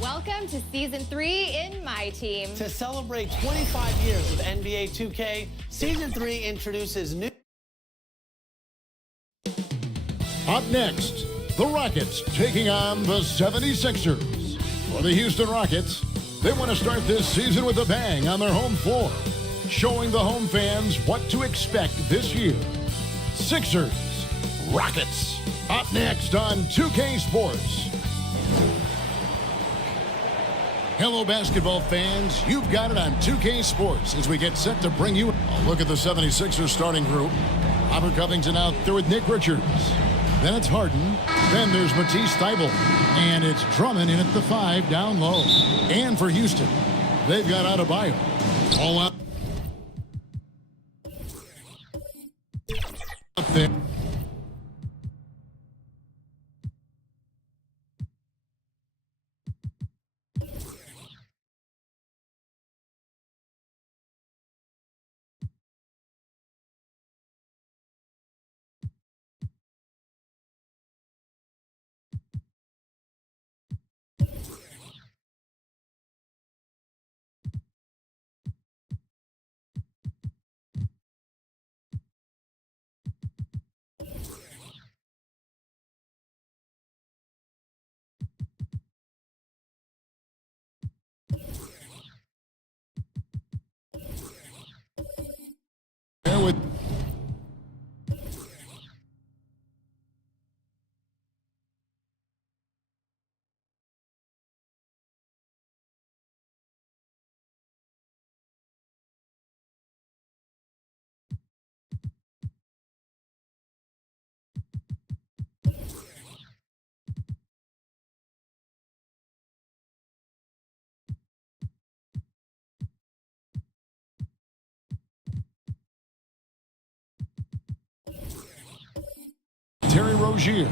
Welcome to Season 3 in My Team. To celebrate 25 years of NBA 2K, Season 3 introduces new... Up next, the Rockets taking on the 76ers. For the Houston Rockets, they want to start this season with a bang on their home floor, showing the home fans what to expect this year. Sixers, Rockets, up next on 2K Sports. Hello, basketball fans. You've got it on 2K Sports as we get set to bring you a look at the 76ers starting group. Robert Covington out there with Nick Richards. Then it's Harden. Then there's Matisse Thybulle. And it's Drummond in at the 5 down low. And for Houston, they've got Adebayo. All out there. With Terry Rozier.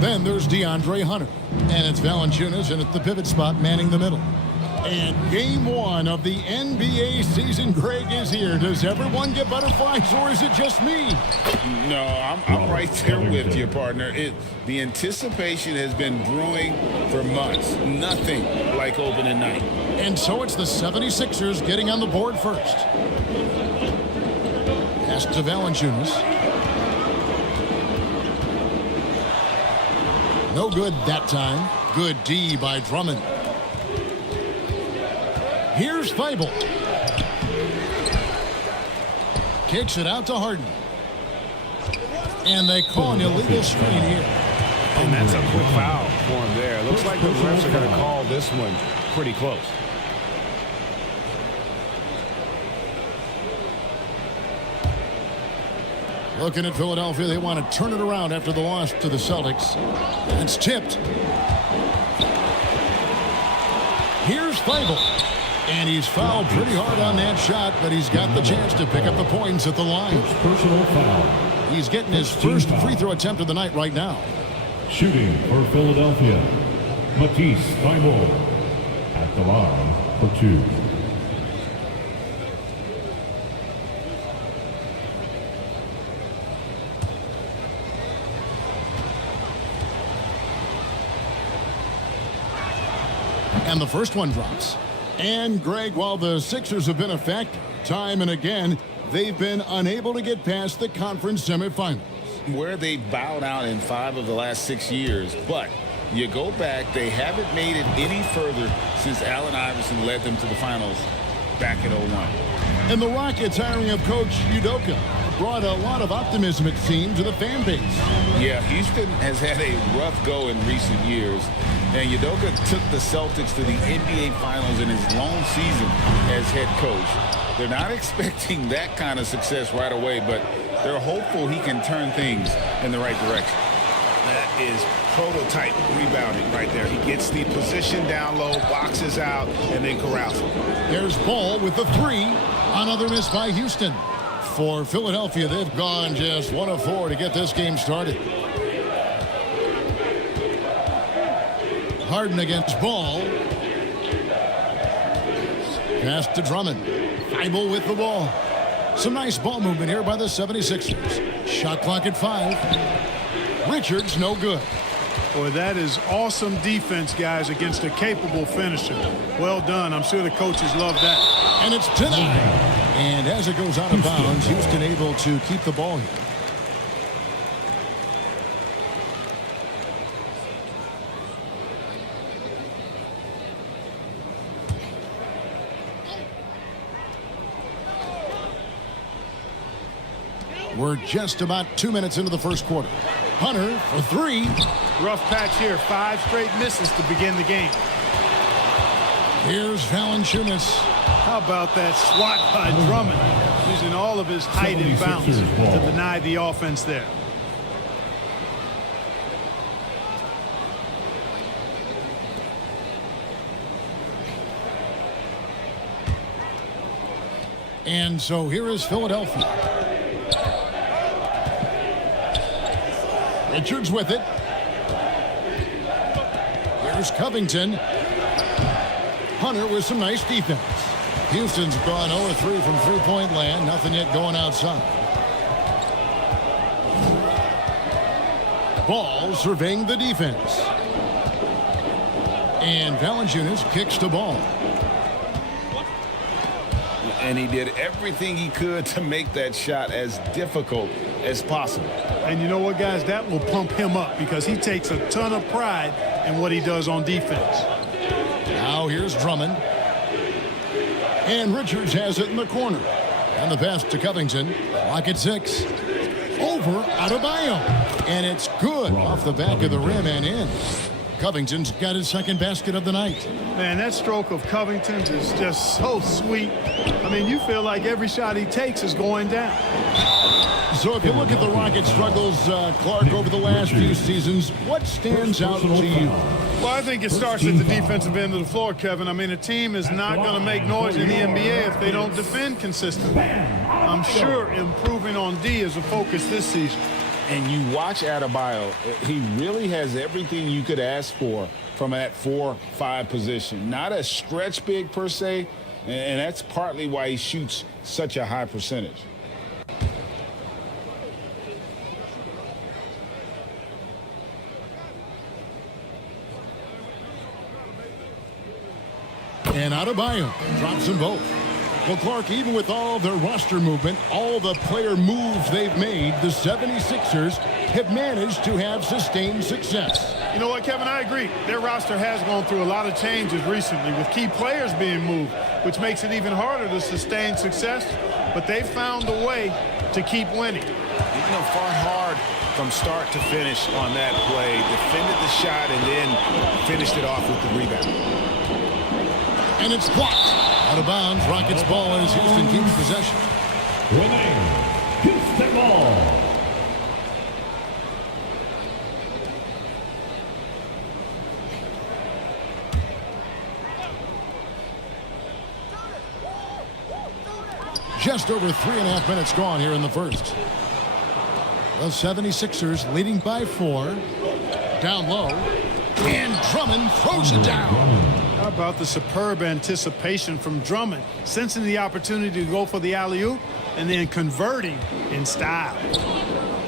Then there's DeAndre Hunter. And it's Valanciunas in at the pivot spot, manning the middle. And game one of the NBA season, Greg, is here. Does everyone get butterflies, or is it just me? No, I'm right there with you, partner. The anticipation has been brewing for months. Nothing like opening night. And so it's the 76ers getting on the board first. Pass to Valanciunas. No good that time. Good D by Drummond. Here's Thybulle. Kicks it out to Harden. And they call an illegal screen here. And that's a quick foul for him there. Looks like the refs are going to call this one pretty close. Looking at Philadelphia, they want to turn it around after the loss to the Celtics. And it's tipped. Here's Thybulle. And he's fouled pretty hard on that shot, but he's got the chance to pick up the points at the line. Personal foul. He's getting his first free throw attempt of the night right now. Shooting for Philadelphia, Matisse Thybulle at the line for 2. And the first one drops. And, Greg, while the Sixers have been a factor time and again, they've been unable to get past the conference semifinals. where they bowed out in 5 of the last 6 years. But you go back, they haven't made it any further since Allen Iverson led them to the finals back in 01. And the Rockets hiring of Coach Udoka brought a lot of optimism, it seemed, to the fan base. Yeah, Houston has had a rough go in recent years. And Udoka took the Celtics to the NBA Finals in his lone season as head coach. They're not expecting that kind of success right away, but they're hopeful he can turn things in the right direction. That is prototype rebounding right there. He gets the position down low, boxes out, and then corrals him. There's Ball with the 3. Another miss by Houston. For Philadelphia, they've gone just 1 of 4 to get this game started. Harden against Ball. Pass to Drummond. Thibault with the ball. Some nice ball movement here by the 76ers. Shot clock at 5. Richards no good. Boy, that is awesome defense, guys, against a capable finisher. Well done. I'm sure the coaches love that. And it's denied. And as it goes out of bounds, Houston able to keep the ball here. We're just about 2 minutes into the first quarter. Hunter for 3. Rough patch here. 5 straight misses to begin the game. Here's Valanciunas. How about that swat by Drummond, using all of his height and bounce to deny the offense there. And so here is Philadelphia. Richards with it. Here's Covington. Hunter with some nice defense. Houston's gone 0-3 from three-point land. Nothing yet going outside. Ball surveying the defense. And Valanciunas kicks to Ball. And he did everything he could to make that shot as difficult as possible. And you know what, guys? That will pump him up because he takes a ton of pride in what he does on defense. Now here's Drummond. And Richards has it in the corner. And the pass to Covington. Lock at 6. Over Adebayo. And it's good off the back of the rim and in. Covington's got his second basket of the night. Man, that stroke of Covington's is just so sweet. I mean, you feel like every shot he takes is going down. So if you look at the Rockets' struggles, Clark, over the last few seasons, what stands out to you? Well, I think it starts at the defensive end of the floor, Kevin. I mean, a team is not going to make noise in the NBA if they don't defend consistently. I'm sure improving on D is a focus this season. And you watch Adebayo, he really has everything you could ask for from that 4-5 position. Not a stretch big per se, and that's partly why he shoots such a high percentage. And Adebayo drops them both. Well, Clark, even with all their roster movement, all the player moves they've made, the 76ers have managed to have sustained success. You know what, Kevin? I agree. Their roster has gone through a lot of changes recently with key players being moved, which makes it even harder to sustain success. But they've found a way to keep winning. You know, fought hard from start to finish on that play, defended the shot, and then finished it off with the rebound. And it's blocked. Out of bounds. Rockets ball as Houston keeps possession. Houston ball. Just over 3.5 minutes gone here in the first. The 76ers leading by 4. Down low. And Drummond throws it down. How about the superb anticipation from Drummond, sensing the opportunity to go for the alley-oop and then converting in style.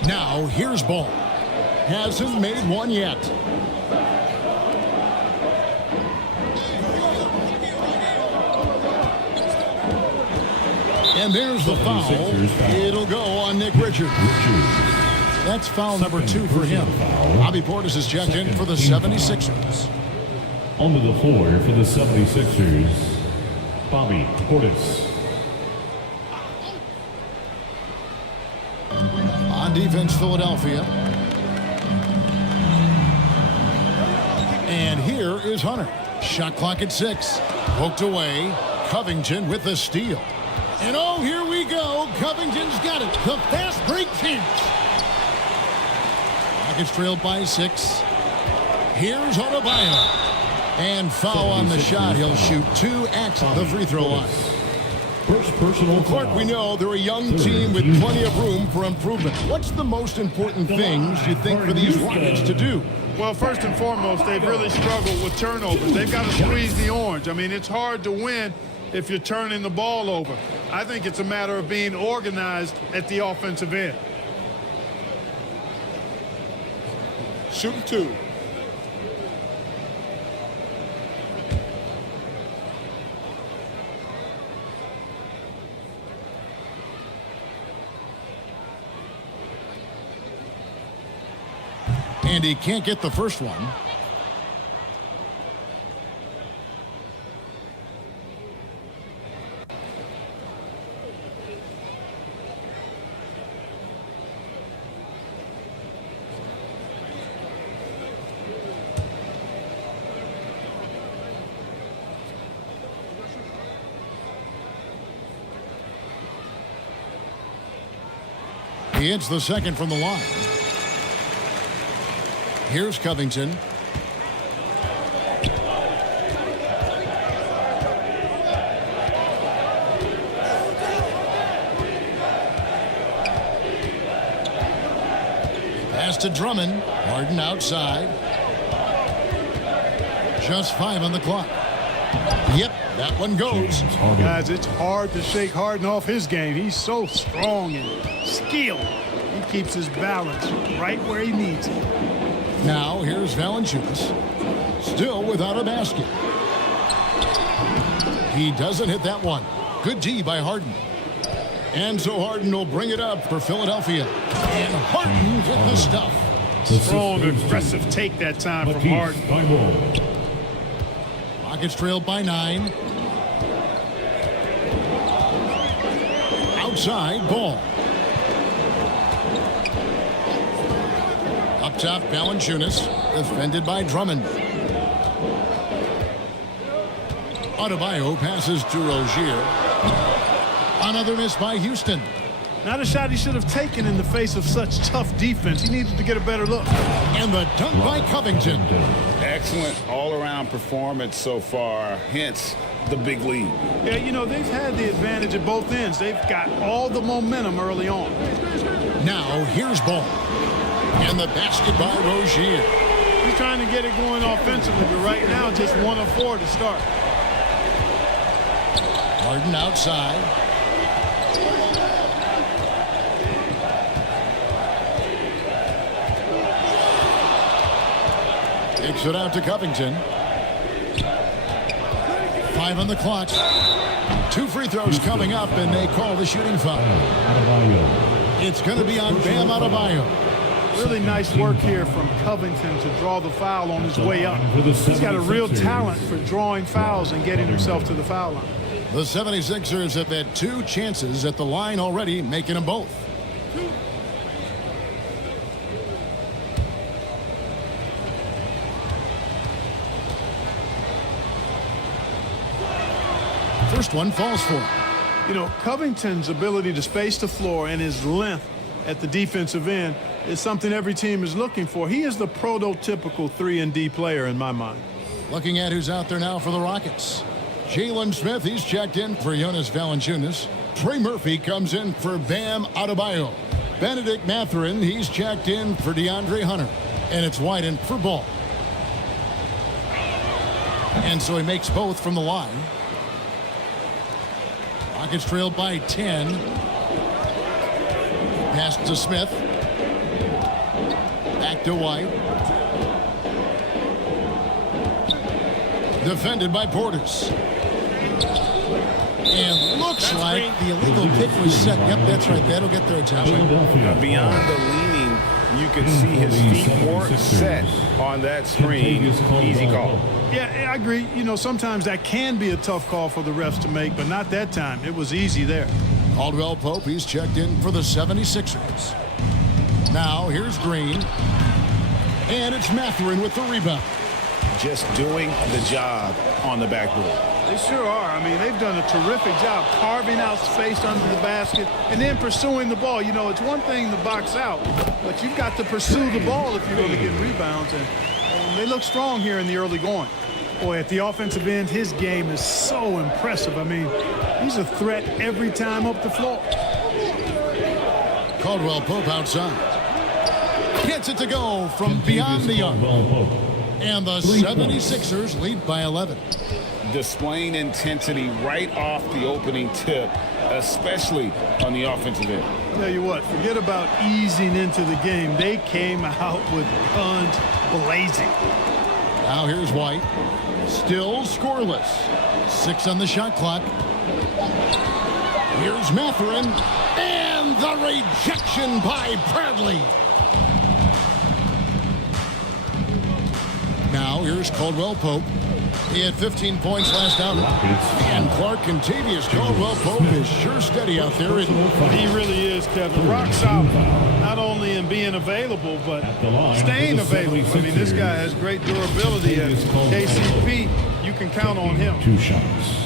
Now here's Ball. Hasn't made one yet. And there's the foul. It'll go on Nick Richards. That's foul number 2 for him. Bobby Portis is checked in for the 76ers. Onto the floor for the 76ers, Bobby Portis. On defense, Philadelphia. And here is Hunter. Shot clock at 6. Poked away. Covington with the steal. And oh, here we go. Covington's got it. The fast break chance. Rockets trailed by 6. Here's Adebayo. And foul on the shot. He'll shoot 2 at the free throw line. First personal Clark, foul. we know they're a young team with plenty of room for improvement. What's the most important things you think for these Rockets to do? Well, first and foremost, they've really struggled with turnovers. They've got to squeeze the orange. I mean, it's hard to win if you're turning the ball over. I think it's a matter of being organized at the offensive end. Shooting 2. And he can't get the first one. He hits the second from the line. Here's Covington. Pass to Drummond. Harden outside. Just 5 on the clock. Yep, that one goes. Guys, it's hard to shake Harden off his game. He's so strong and skilled. He keeps his balance right where he needs it. Now here's Valanciunas, still without a basket. He doesn't hit that one. Good D by Harden. And so Harden will bring it up for Philadelphia. And Harden with the stuff. Strong, aggressive take that time from Harden. Rockets trailed by 9. Outside, Ball. Up top, Valanciunas, defended by Drummond. Adebayo passes to Rozier. Another miss by Houston. Not a shot he should have taken in the face of such tough defense. He needed to get a better look. And the dunk by Covington. Excellent all-around performance so far, hence the big lead. Yeah, you know, they've had the advantage at both ends. They've got all the momentum early on. Now, here's Ball. And the basket by Rozier. He's trying to get it going offensively, but right now just 1 of 4 to start. Harden outside. Takes it out to Covington. 5 on the clock. 2 free throws coming up, and they call the shooting foul. It's going to be on Bam Adebayo. Really nice work here from Covington to draw the foul on his way up. He's got a real talent for drawing fouls and getting himself to the foul line. The 76ers have had 2 chances at the line already, making them both. First one falls for him. You know, Covington's ability to space the floor and his length at the defensive end is something every team is looking for. He is the prototypical 3-and-D player in my mind. Looking at who's out there now for the Rockets. Jalen Smith, he's checked in for Jonas Valanciunas. Trey Murphy comes in for Bam Adebayo. Benedict Mathurin, he's checked in for DeAndre Hunter. And it's Whiten for Ball. And so he makes both from the line. Rockets trailed by 10. Pass to Smith. Back to White. Defended by Portis. And looks like the illegal pick was set. Yep, that's right. That'll get their attention. Beyond the leaning, could see his feet weren't set on that screen. Easy call. Yeah, I agree. You know, sometimes that can be a tough call for the refs to make, but not that time. It was easy there. Caldwell Pope, he's checked in for the 76ers. Now, here's Green. And it's Mathurin with the rebound. Just doing the job on the backboard. They sure are. I mean, they've done a terrific job carving out space under the basket and then pursuing the ball. You know, it's one thing to box out, but you've got to pursue the ball if you're going to get rebounds. And they look strong here in the early going. Boy, at the offensive end, his game is so impressive. I mean, he's a threat every time up the floor. Caldwell Pope outside. Gets it to go from beyond the arc. And the 76ers lead by 11. Displaying intensity right off the opening tip, especially on the offensive end. Tell you what, forget about easing into the game. They came out with guns blazing. Now here's White. Still scoreless. 6 on the shot clock. Here's Mathurin. And the rejection by Bradley. Now here's Caldwell Pope. He had 15 points last out. And Clark Contavious Caldwell Pope is sure steady out there. He really is, Kevin. Rock solid. Not only in being available, but staying available. I mean, this guy has great durability. At KCP, you can count on him. 2 shots.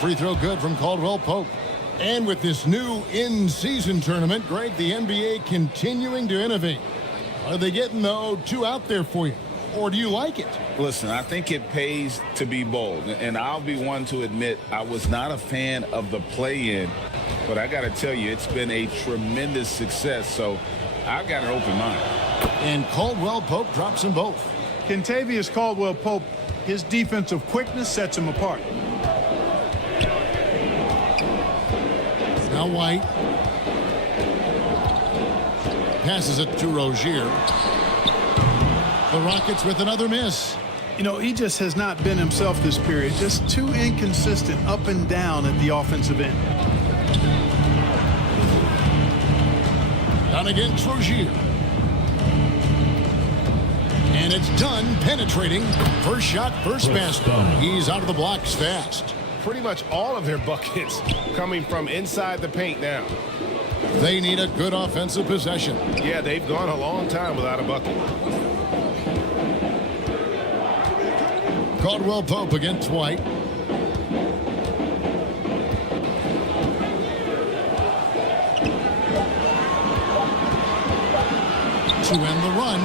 Free throw good from Caldwell Pope. And with this new in-season tournament, Greg, the NBA continuing to innovate. Are they getting, though, too out there for you? Or do you like it? Listen, I think it pays to be bold. And I'll be one to admit I was not a fan of the play-in. But I got to tell you, it's been a tremendous success. So I've got an open mind. And Caldwell Pope drops them both. Contavious Caldwell Pope, his defensive quickness sets him apart. Now White passes it to Rozier. The Rockets with another miss. You know, he just has not been himself this period. Just too inconsistent up and down at the offensive end. Down against Rozier. And it's done penetrating. First shot, first basket. He's out of the blocks fast. Pretty much all of their buckets coming from inside the paint now. They need a good offensive possession. Yeah, they've gone a long time without a bucket. Caldwell Pope against White. To end the run.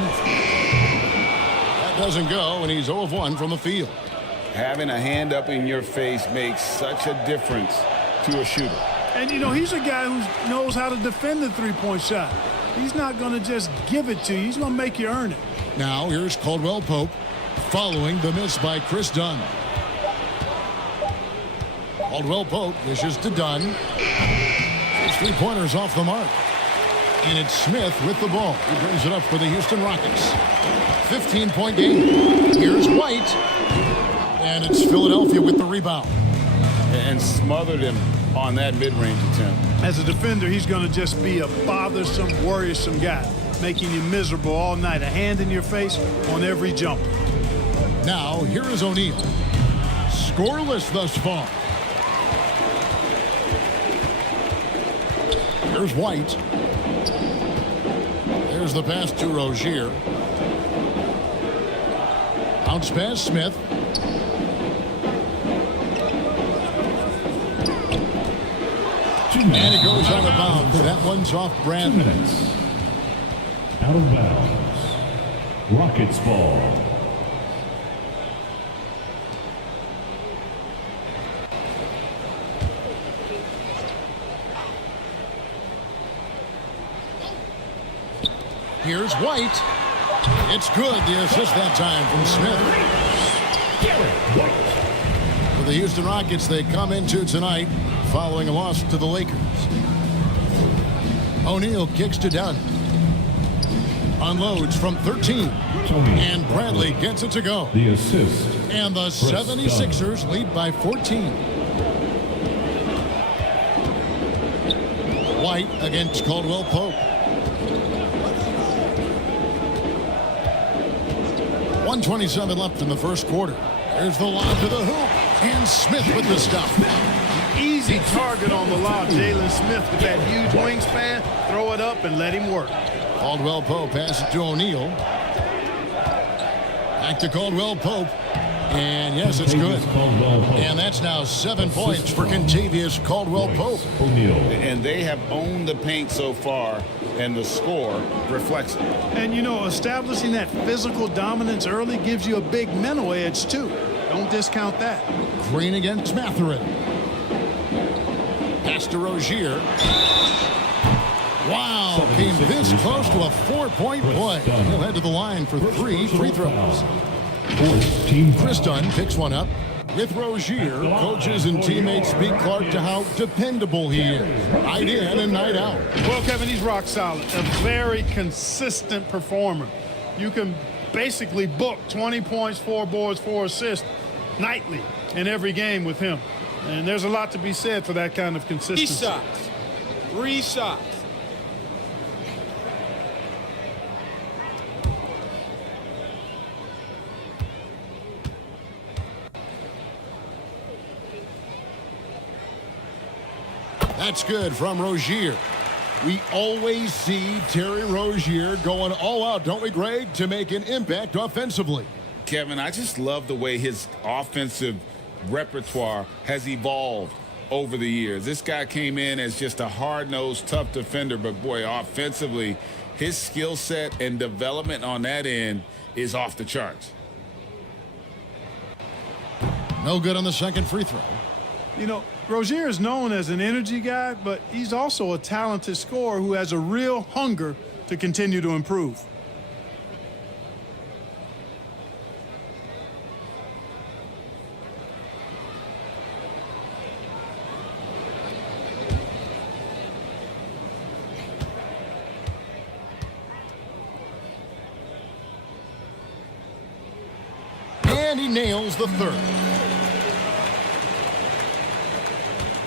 That doesn't go, and he's 0 of 1 from the field. Having a hand up in your face makes such a difference to a shooter. And, you know, he's a guy who knows how to defend the three-point shot. He's not going to just give it to you. He's going to make you earn it. Now here's Caldwell Pope following the miss by Chris Dunn. Caldwell Pope dishes to Dunn. His three-pointers off the mark. And it's Smith with the ball. He brings it up for the Houston Rockets. 15-point game. Here's White. And it's Philadelphia with the rebound. And smothered him on that mid-range attempt. As a defender, he's going to just be a bothersome, worrisome guy, making you miserable all night. A hand in your face on every jump. Now, here is O'Neal. Scoreless thus far. Here's White. There's the pass to Rozier. Bounce pass, Smith. And it goes out of bounds. That one's off Bradley. 2 minutes. Out of bounds. Rockets ball. Here's White. It's good. The assist that time from Smith. For the the Houston Rockets they come into tonight following a loss to the Lakers. O'Neal kicks to Dunn. Unloads from 13. And Bradley gets it to go. The assist. And the 76ers lead by 14. White against Caldwell Pope. 1:27 left in the first quarter. There's the lob to the hoop. And Smith with the stuff. Easy target on the lob. Jalen Smith with that huge wingspan. Throw it up and let him work. Caldwell Pope passes to O'Neal. Back to Caldwell Pope. And yes, it's good. And that's now 7 points for Kentavious Caldwell Pope. And they have owned the paint so far, and the score reflects it. And, you know, establishing that physical dominance early gives you a big mental edge, too. Don't discount that. Green against Mathurin. Pass to Rozier. Wow, came this close to a 4-point play. He'll head to the line for 3 free throws. Chris Dunn picks one up. With Rozier, coaches and teammates speak Clark to how dependable he is. Night in and night out. Well, Kevin, he's rock solid. A very consistent performer. You can basically book 20 points, 4 boards, 4 assists nightly in every game with him. And there's a lot to be said for that kind of consistency. 3 shots. That's good from Rozier. We always see Terry Rozier going all out, don't we, Greg, to make an impact offensively. Kevin, I just love the way his offensive repertoire has evolved over the years. This guy came in as just a hard-nosed, tough defender, but boy, offensively, his skill set and development on that end is off the charts. No good on the second free throw. You know, Rozier is known as an energy guy, but he's also a talented scorer who has a real hunger to continue to improve. And he nails the third.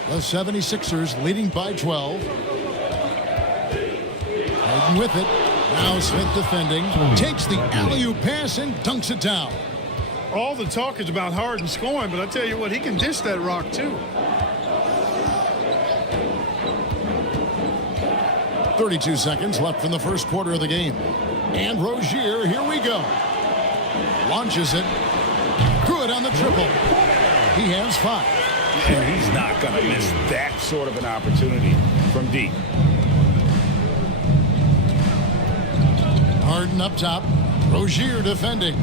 The 76ers leading by 12. Harden with it. Now Smith defending. Takes the alley-oop pass and dunks it down. All the talk is about Harden scoring, but I tell you what, he can dish that rock too. 32 seconds left in the first quarter of the game. And Rozier, here we go. Launches it. Good on the triple. He has 5. And he's not going to miss that sort of an opportunity from deep. Harden up top. Rozier defending.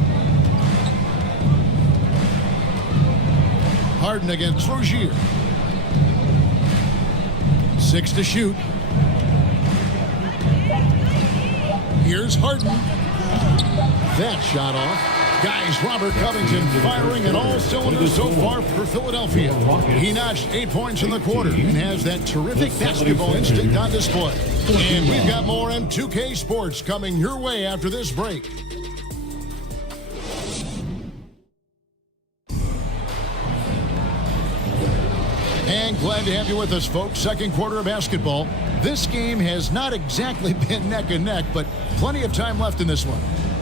Harden against Rozier. 6 to shoot. Here's Harden. That shot off. Guys, Robert Covington firing at all cylinders so far for Philadelphia. He notched 8 points in the quarter and has that terrific basketball instinct on display. And we've got more M2K Sports coming your way after this break. And glad to have you with us, folks. Second quarter of basketball. This game has not exactly been neck and neck, but plenty of time left in this one.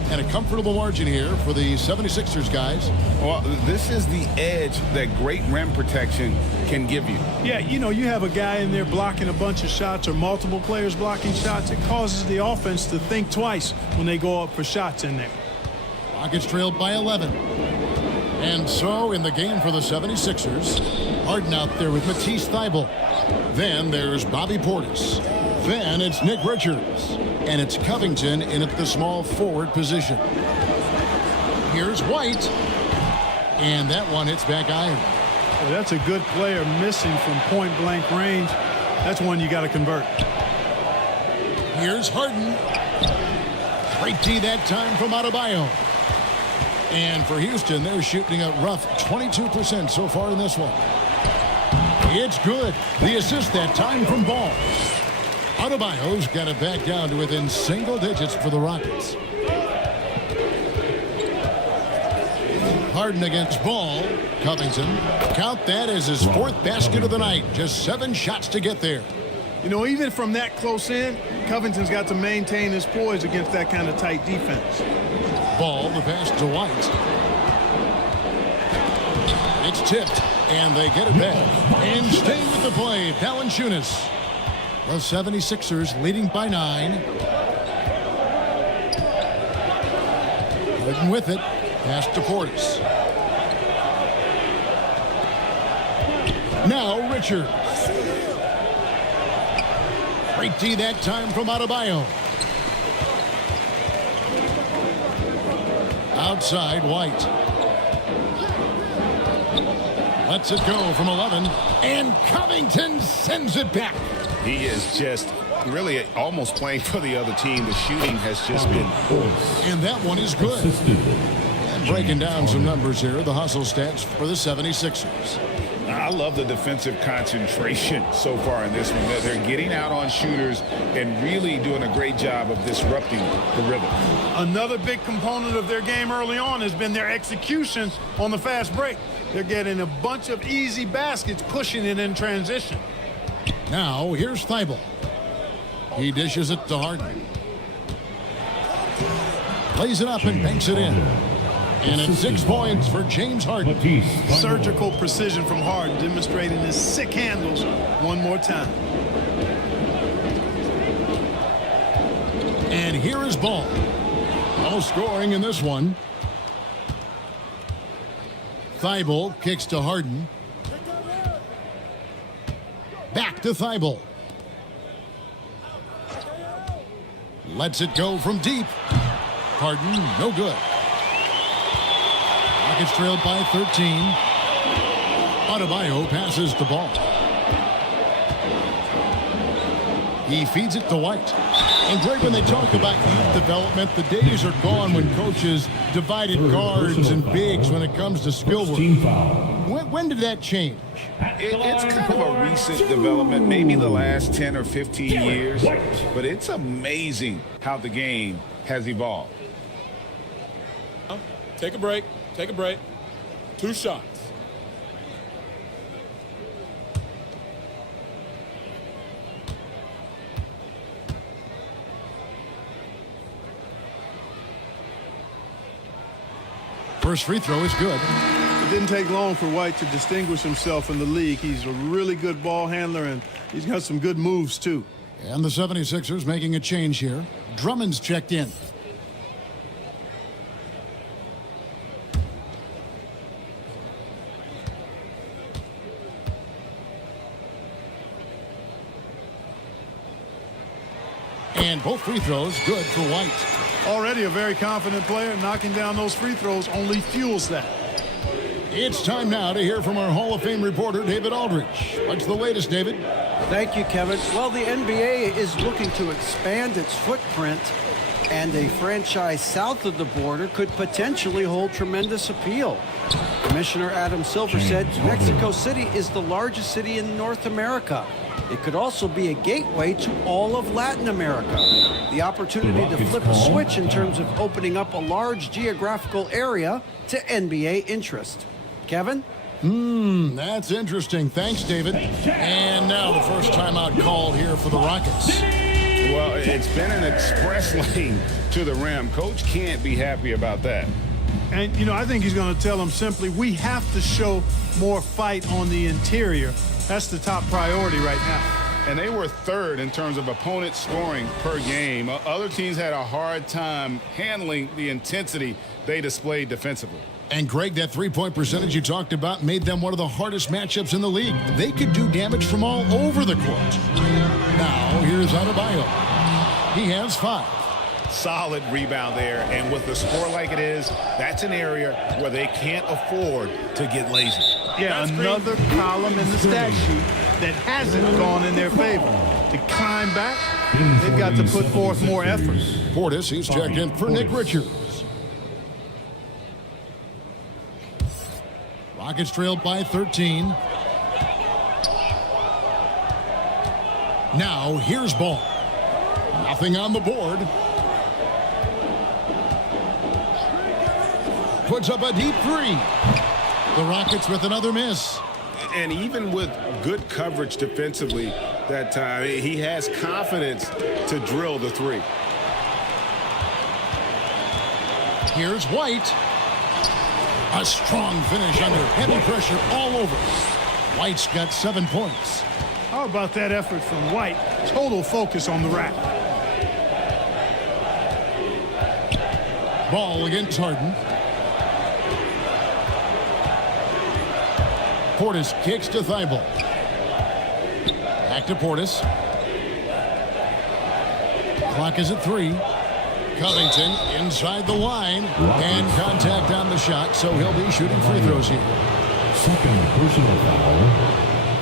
And a comfortable margin here for the 76ers, guys. Well, this is the edge that great rim protection can give you. Yeah, you know, you have a guy in there blocking a bunch of shots or multiple players blocking shots. It causes the offense to think twice when they go up for shots in there. Rockets trailed by 11. And so in the game for the 76ers, Harden out there with Matisse Thybulle. Then there's Bobby Portis. Then it's Nick Richards. And it's Covington in at the small forward position. Here's White. And that one hits back iron. Well, that's a good player missing from point-blank range. That's one you got to convert. Here's Harden. Great D that time from Adebayo. And for Houston, they're shooting a rough 22% so far in this one. It's good. The assist that time from Ball. Adebayo's got it back down to within single digits for the Rockets. Harden against Ball. Covington. Count that as his 4th basket of the night. Just 7 shots to get there. You know, even from that close in, Covington's got to maintain his poise against that kind of tight defense. Ball, the pass to White. It's tipped, and they get it back. And staying with the play, Valanciunas. The 76ers leading by 9. Harden with it. Pass to Portis. Now Richards. Great D that time from Adebayo. Outside, White. Lets it go from 11. And Covington sends it back. He is just really almost playing for the other team. The shooting has just been poor. And that one is good. And breaking down some numbers here, the hustle stats for the 76ers. I love the defensive concentration so far in this one. They're getting out on shooters and really doing a great job of disrupting the rhythm. Another big component of their game early on has been their executions on the fast break. They're getting a bunch of easy baskets, pushing it in transition. Now, here's Thibault. He dishes it to Harden. Plays it up and banks it in. And it's 6 points for James Harden. Surgical precision from Harden, demonstrating his sick handles one more time. And here is Ball. No scoring in this one. Thibault kicks to Harden. Back to Thibault. Lets it go from deep. Harden, no good. Rockets trailed by 13. Adebayo passes the ball. He feeds it to White. And Greg, when they talk about youth development, the days are gone when coaches divided guards and bigs when it comes to skill work. When did that change? It's kind of a recent development, maybe the last 10 or 15 years, but it's amazing how the game has evolved. Take a break. Take a break. 2 shots. First free throw is good. It didn't take long for White to distinguish himself in the league. He's a really good ball handler, and he's got some good moves, too. And the 76ers making a change here. Drummond's checked in. And both free throws good for White. Already a very confident player. Knocking down those free throws only fuels that. It's time now to hear from our Hall of Fame reporter, David Aldridge. What's the latest, David? Thank you, Kevin. Well, the NBA is looking to expand its footprint, and a franchise south of the border could potentially hold tremendous appeal. Commissioner Adam Silver said Mexico City is the largest city in North America. It could also be a gateway to all of Latin America. The opportunity to flip a switch in terms of opening up a large geographical area to NBA interest. Kevin? That's interesting. Thanks, David. And now the first timeout call here for the Rockets. Well, it's been an express lane to the rim. Coach can't be happy about that. And, you know, I think he's going to tell them simply, we have to show more fight on the interior. That's the top priority right now. And they were third in terms of opponent scoring per game. Other teams had a hard time handling the intensity they displayed defensively. And Greg, that three-point percentage you talked about made them one of the hardest matchups in the league. They could do damage from all over the court. Now, here's Adebayo. He has 5. Solid rebound there, and with the score like it is, that's an area where they can't afford to get lazy. Yeah, another column in the stat sheet that hasn't gone in their favor. To climb back, they've got to put forth more effort. Portis, he's checked in for Nick Richards. Rockets trail by 13. Now here's Ball. Nothing on the board. Puts up a deep three. The Rockets with another miss. And even with good coverage defensively that time, he has confidence to drill the three. Here's White. A strong finish under heavy pressure all over. White's got 7 points. How about that effort from White? Total focus on the rack. Ball against Harden. Portis kicks to Thibault. Back to Portis. Clock is at 3. Covington inside the line. And contact on the shot, so he'll be shooting free throws here. Second personal foul.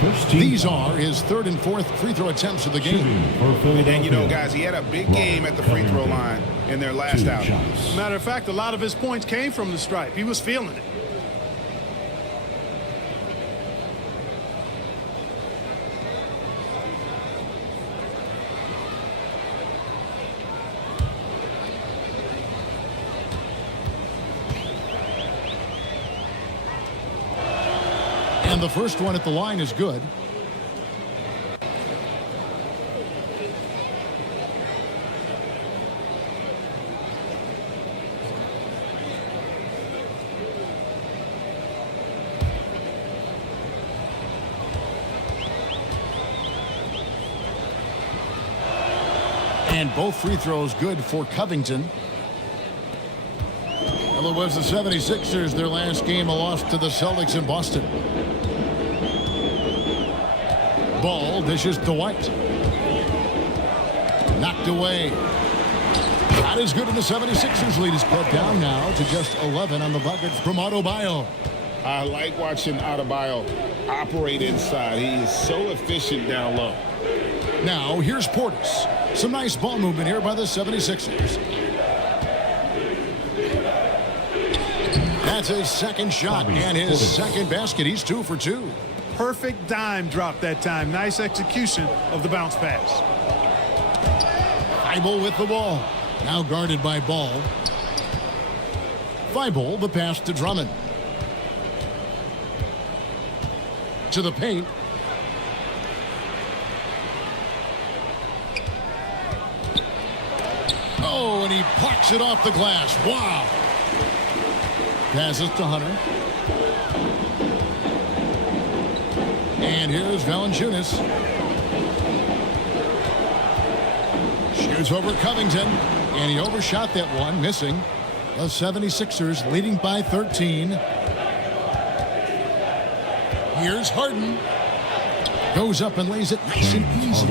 First team These foul. are his 3rd and 4th free throw attempts of the game. Shooting for Philadelphia. And, you know, guys, he had a big game at the free throw line in their last 2 outing. shots. Matter of fact, a lot of his points came from the stripe. He was feeling it. And the first one at the line is good. And both free throws good for Covington. Well, it was the 76ers, their last game, a loss to the Celtics in Boston. Ball dishes to White. Knocked away. Not as good, in the 76ers lead is cut down now to just 11 on the bucket from Adebayo. I like watching Adebayo operate inside. He is so efficient down low. Now here's Portis. Some nice ball movement here by the 76ers. That's his second shot and his second basket. He's 2 for 2. Perfect dime drop that time. Nice execution of the bounce pass. Thibault with the ball. Now guarded by Ball. Thibault, the pass to Drummond. To the paint. Oh, and he plucks it off the glass. Wow. Passes to Hunter. And here's Valanciunas. Shoots over Covington. And he overshot that one, missing. The 76ers leading by 13. Here's Harden. Goes up and lays it nice and easy.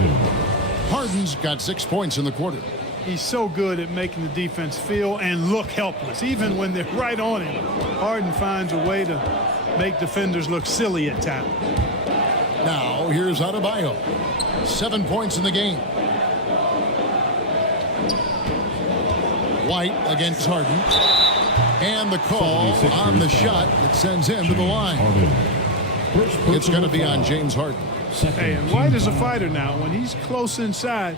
Harden's got 6 points in the quarter. He's so good at making the defense feel and look helpless. Even when they're right on him, Harden finds a way to make defenders look silly at times. Now, here's Adebayo. 7 points in the game. White against Harden. And the call on the shot that sends him to the line. It's going to be on James Harden. Hey, and White is a fighter now. When he's close inside,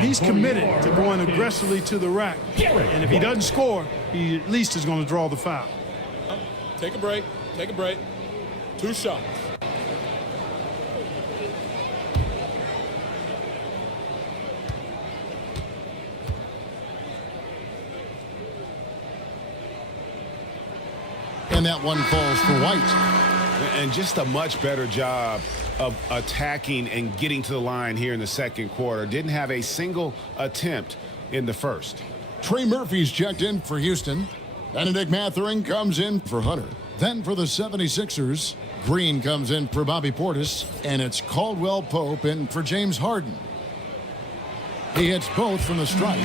he's committed to going aggressively to the rack. And if he doesn't score, he at least is going to draw the foul. Take a break. Take a break. 2 shots. And that one falls for White. And just a much better job of attacking and getting to the line here in the second quarter. Didn't have a single attempt in the first. Trey Murphy's checked in for Houston. Benedict Mathurin comes in for Hunter. Then for the 76ers, Green comes in for Bobby Portis. And it's Caldwell Pope in for James Harden. He hits both from the stripe.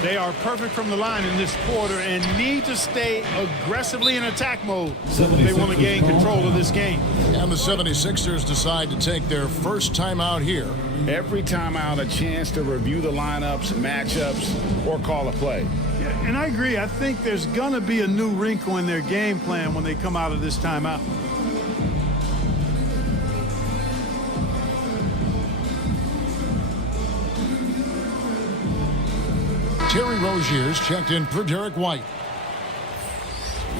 They are perfect from the line in this quarter and need to stay aggressively in attack mode if they want to gain control of this game. And the 76ers decide to take their first timeout here. Every timeout, a chance to review the lineups, matchups, or call a play. Yeah, and I agree. I think there's going to be a new wrinkle in their game plan when they come out of this timeout. Terry Rozier's checked in for Derek White.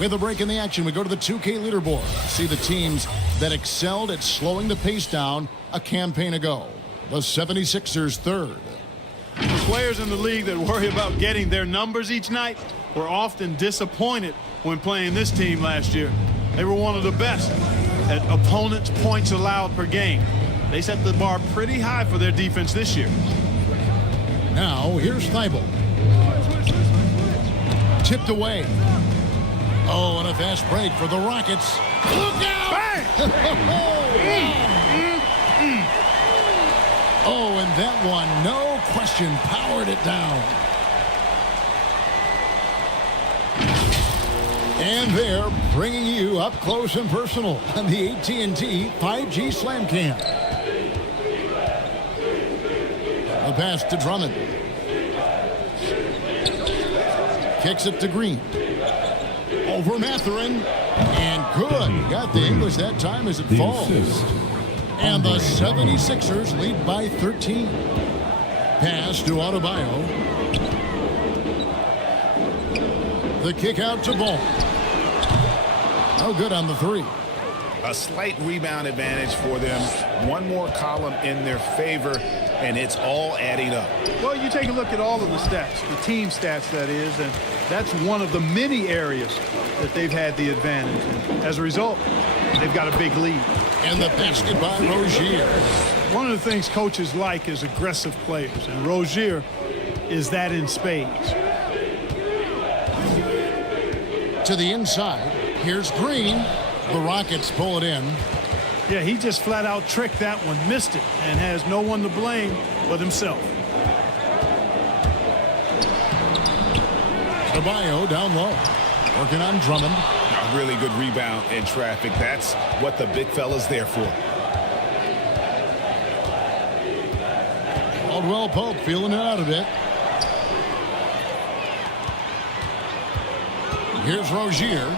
With a break in the action, we go to the 2K leaderboard. See the teams that excelled at slowing the pace down a campaign ago. The 76ers third. The players in the league that worry about getting their numbers each night were often disappointed when playing this team last year. They were one of the best at opponents' points allowed per game. They set the bar pretty high for their defense this year. Now, here's Thibault. Tipped away. Oh, and a fast break for the Rockets. Look out! Oh, and that one, no question, powered it down. And they're bringing you up close and personal on the AT&T 5G Slam Cam. The pass to Drummond. Kicks it to Green. Over Mathurin. And good. He got the English that time as it falls. And the 76ers lead by 13. Pass to Adebayo. The kick out to Ball. No good on the three. A slight rebound advantage for them. One more column in their favor, and it's all adding up. Well, you take a look at all of the stats, the team stats, that is, and that's one of the many areas that they've had the advantage. And as a result, they've got a big lead. And the basket by Rozier. One of the things coaches like is aggressive players, and Rozier is that in spades. To the inside. Here's Green. The Rockets pull it in. Yeah, he just flat out tricked that one, missed it, and has no one to blame but himself. Adebayo down low. Working on Drummond. A really good rebound in traffic. That's what the big fella's there for. Caldwell Pope feeling it out a bit. Here's Rozier.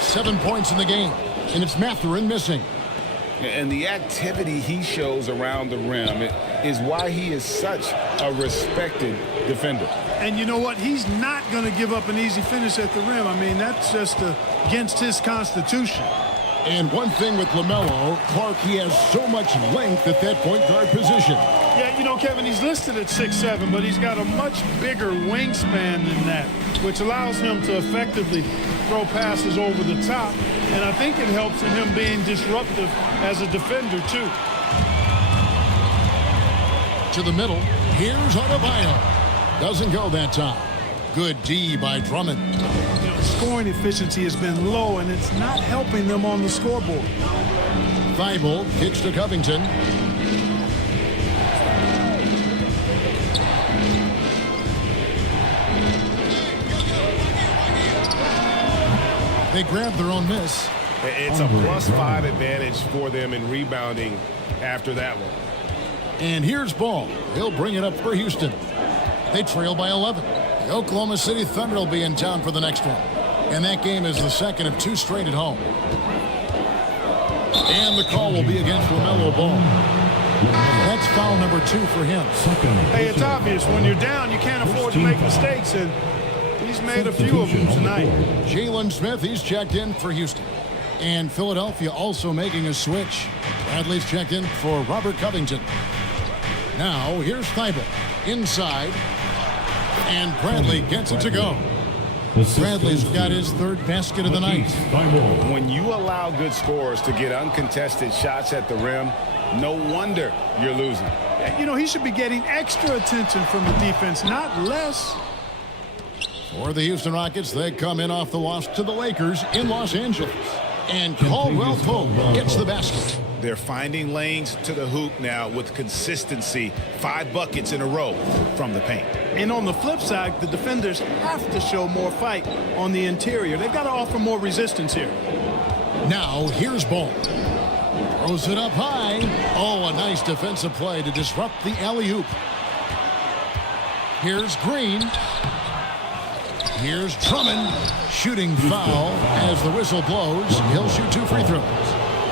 7 points in the game. And it's Mathurin missing. And the activity he shows around the rim is why he is such a respected defender. And you know what? He's not going to give up an easy finish at the rim. I mean, that's just against his constitution. And one thing with LaMelo, Clark, he has so much length at that point guard position. Yeah, you know, Kevin, he's listed at 6'7", but he's got a much bigger wingspan than that, which allows him to effectively throw passes over the top. And I think it helps in him being disruptive as a defender, too. To the middle. Here's Adebayo. Doesn't go that time. Good D by Drummond. You know, scoring efficiency has been low, and it's not helping them on the scoreboard. Thibault kicks to Covington. They grab their own miss. It's a +5 advantage for them in rebounding after that one. And here's Ball. He'll bring it up for Houston. They trail by 11. The Oklahoma City Thunder will be in town for the next one. And that game is the second of 2 straight at home. And the call will be against LaMelo Ball. That's foul number 2 for him. Hey, it's obvious. When you're down, you can't afford to make mistakes, and he's made a few of them tonight. Jalen Smith, he's checked in for Houston. And Philadelphia also making a switch. Bradley's checked in for Robert Covington. Now, here's Thibault. Inside. And Bradley gets it to go. Bradley's got his 3rd basket of the night. When you allow good scorers to get uncontested shots at the rim, no wonder you're losing. You know, he should be getting extra attention from the defense, not less. For the Houston Rockets, they come in off the loss to the Lakers in Los Angeles. And Caldwell Pope gets the basket. They're finding lanes to the hoop now with consistency. 5 buckets in a row from the paint. And on the flip side, the defenders have to show more fight on the interior. They've got to offer more resistance here. Now, here's Ball. Throws it up high. Oh, a nice defensive play to disrupt the alley-oop. Here's Green. Here's Drummond. Shooting foul as the whistle blows. He'll shoot 2 free throws.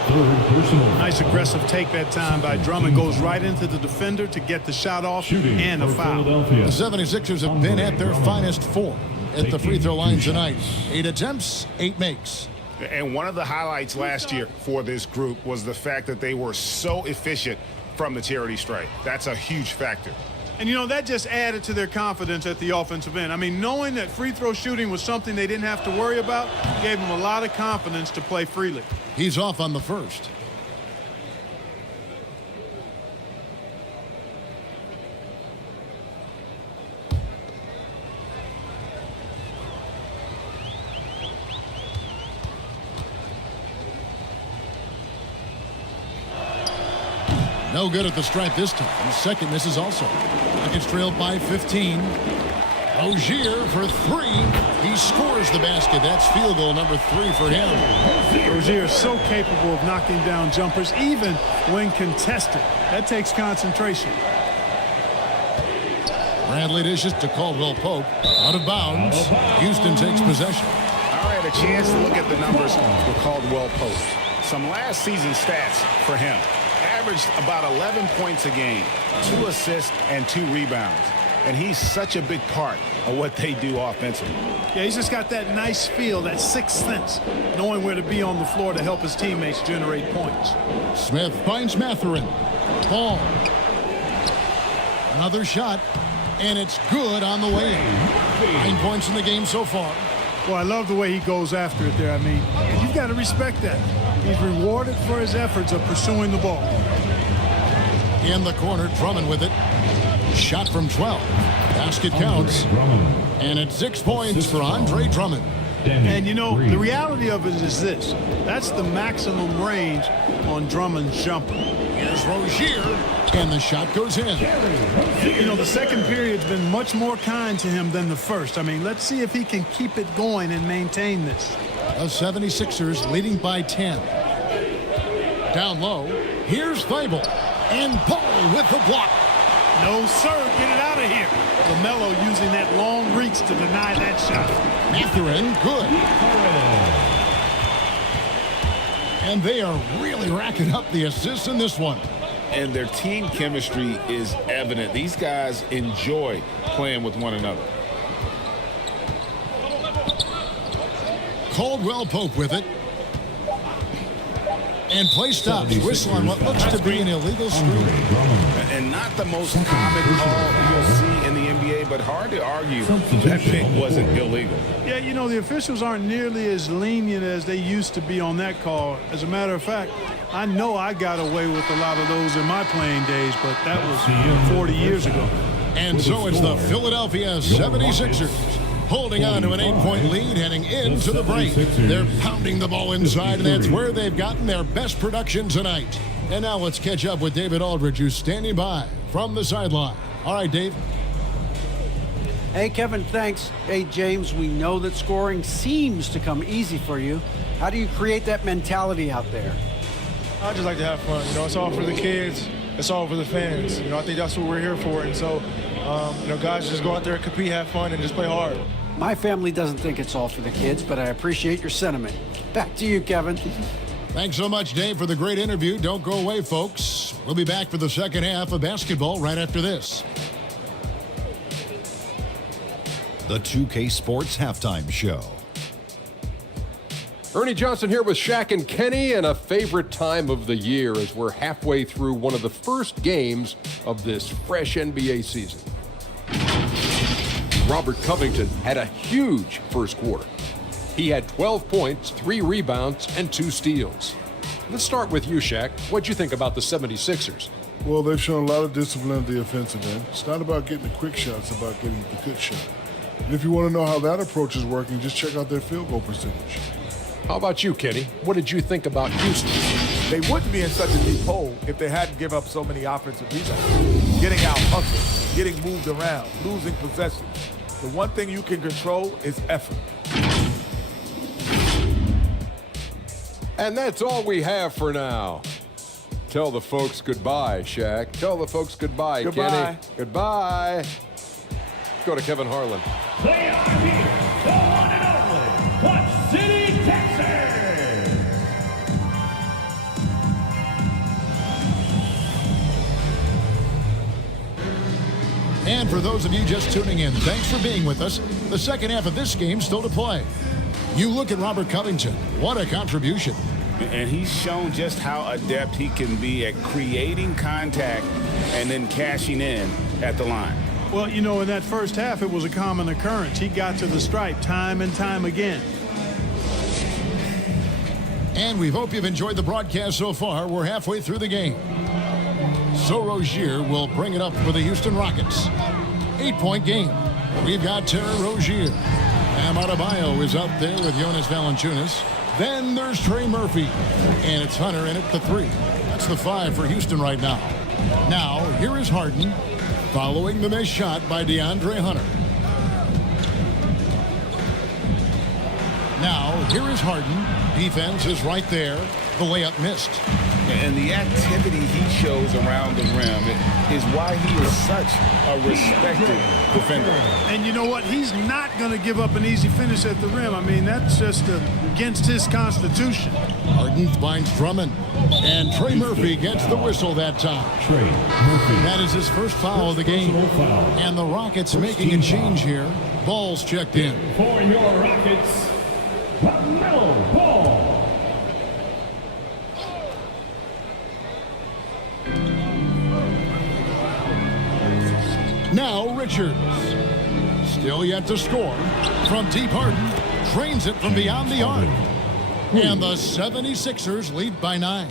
Third personal. Nice aggressive take that time by Drummond. Goes right into the defender to get the shot off Shooting and a for foul. Philadelphia. The 76ers have been at their finest form at the free throw line tonight. 8 attempts, 8 makes. And one of the highlights last year for this group was the fact that they were so efficient from the charity stripe. That's a huge factor. And, you know, that just added to their confidence at the offensive end. I mean, knowing that free throw shooting was something they didn't have to worry about gave them a lot of confidence to play freely. He's off on the first. No good at the stripe this time. Second misses also. Rockets trailed by 15. Rozier for 3. He scores the basket. That's field goal number 3 for him. Rozier is so capable of knocking down jumpers, even when contested. That takes concentration. Bradley dishes to Caldwell Pope. Out of bounds. Houston takes possession. I had a chance to look at the numbers for Caldwell Pope. Some last season stats for him. Averaged about 11 points a game, 2 assists, and 2 rebounds. And he's such a big part of what they do offensively. Yeah, he's just got that nice feel, that sixth sense, knowing where to be on the floor to help his teammates generate points. Smith finds Mathurin. Ball. Another shot, and it's good on the way in. 9 points in the game so far. Well, I love the way he goes after it there. I mean, you've got to respect that. He's rewarded for his efforts of pursuing the ball. In the corner, Drummond with it. Shot from 12. Basket counts. And it's 6 points for Andre Drummond. And, you know, the reality of it is this. That's the maximum range on Drummond's jumper. Here's Rozier. And the shot goes in. You know, the second period's been much more kind to him than the first. I mean, let's see if he can keep it going and maintain this. The 76ers leading by 10. Down low. Here's Thibault. And Paul with the block. No, sir. Get it out of here. LaMelo using that long reach to deny that shot. Mathurin, good. And they are really racking up the assists in this one. And their team chemistry is evident. These guys enjoy playing with one another. Caldwell Pope with it. And play stops. Whistle on what looks to be an illegal screen. And not the most common call you'll see in the NBA, but hard to argue that pick wasn't illegal. Yeah, you know, the officials aren't nearly as lenient as they used to be on that call. As a matter of fact, I know I got away with a lot of those in my playing days, but that was 40 years ago. And so it's the Philadelphia 76ers holding on to an 8-point lead heading into the break. They're pounding the ball inside, and that's where they've gotten their best production tonight. And now let's catch up with David Aldridge, who's standing by from the sideline. All right, Dave. Hey, Kevin, thanks. Hey, James, we know that scoring seems to come easy for you. How do you create that mentality out there? I just like to have fun. You know, it's all for the kids. It's all for the fans. You know, I think that's what we're here for. And so, you know, guys, just go out there and compete, have fun, and just play hard. My family doesn't think it's all for the kids, but I appreciate your sentiment. Back to you, Kevin. Thanks so much, Dave, for the great interview. Don't go away, folks. We'll be back for the second half of basketball right after this. The 2K Sports Halftime Show. Ernie Johnson here with Shaq and Kenny, and a favorite time of the year as we're halfway through one of the first games of this fresh NBA season. Robert Covington had a huge first quarter. He had 12 points, 3 rebounds, and 2 steals. Let's start with you, Shaq. What'd you think about the 76ers? Well, they've shown a lot of discipline at the offensive end. It's not about getting the quick shots, it's about getting the good shot. And if you want to know how that approach is working, just check out their field goal percentage. How about you, Kenny? What did you think about Houston? They wouldn't be in such a deep hole if they hadn't given up so many offensive rebounds. Getting out hustled, getting moved around, losing possession. The one thing you can control is effort. And that's all we have for now. Tell the folks goodbye, Shaq. Tell the folks goodbye, Goodbye. Kenny. Goodbye. Go to Kevin Harlan. They are here. And for those of you just tuning in, thanks for being with us. The second half of this game still to play. You look at Robert Covington. What a contribution. And he's shown just how adept he can be at creating contact and then cashing in at the line. Well, you know, in that first half, it was a common occurrence. He got to the stripe time and time again. And we hope you've enjoyed the broadcast so far. We're halfway through the game. So Rozier will bring it up for the Houston Rockets. 8-point game. We've got Terry Rozier. Bam Adebayo is up there with Jonas Valanciunas. Then there's Trey Murphy. And it's Hunter in at the 3. That's the 5 for Houston right now. Now, here is Harden following the missed shot by DeAndre Hunter. Now, here is Harden. Defense is right there. The layup missed. And the activity he shows around the rim is why he is such a respected defender. And you know what? He's not going to give up an easy finish at the rim. I mean, that's just against his constitution. Harden finds Drummond. And Trey Murphy gets the whistle that time. Trey Murphy. That is his first foul of the game. And the Rockets making a change here. Ball's checked in. For your Rockets, Melo Ball. Now Richards. Still yet to score. From deep, Harden drains it from beyond the arc. And the 76ers lead by 9.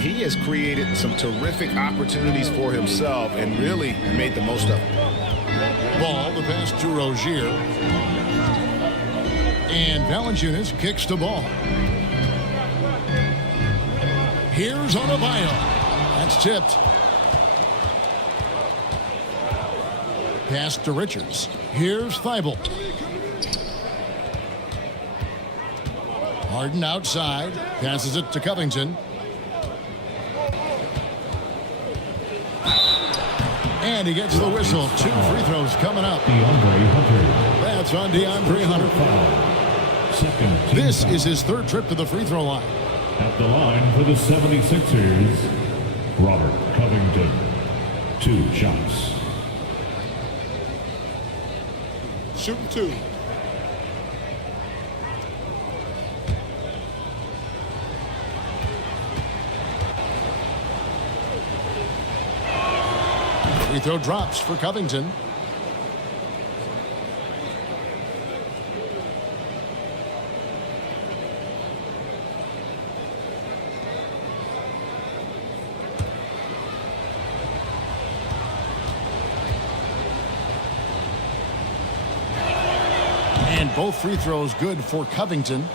He has created some terrific opportunities for himself and really made the most of it. Ball, the pass to Rozier. And Valanciunas kicks the ball. Here's Adebayo. That's tipped. Pass to Richards. Here's Thibault. Harden outside. Passes it to Covington. And he gets the whistle. 2 free throws coming up. DeAndre Hunter. That's on DeAndre Hunter. Second. This is his 3rd trip to the free throw line. At the line for the 76ers, Robert Covington. 2 shots. Shooting 2. Free throw drops for Covington. And both free throws good for Covington.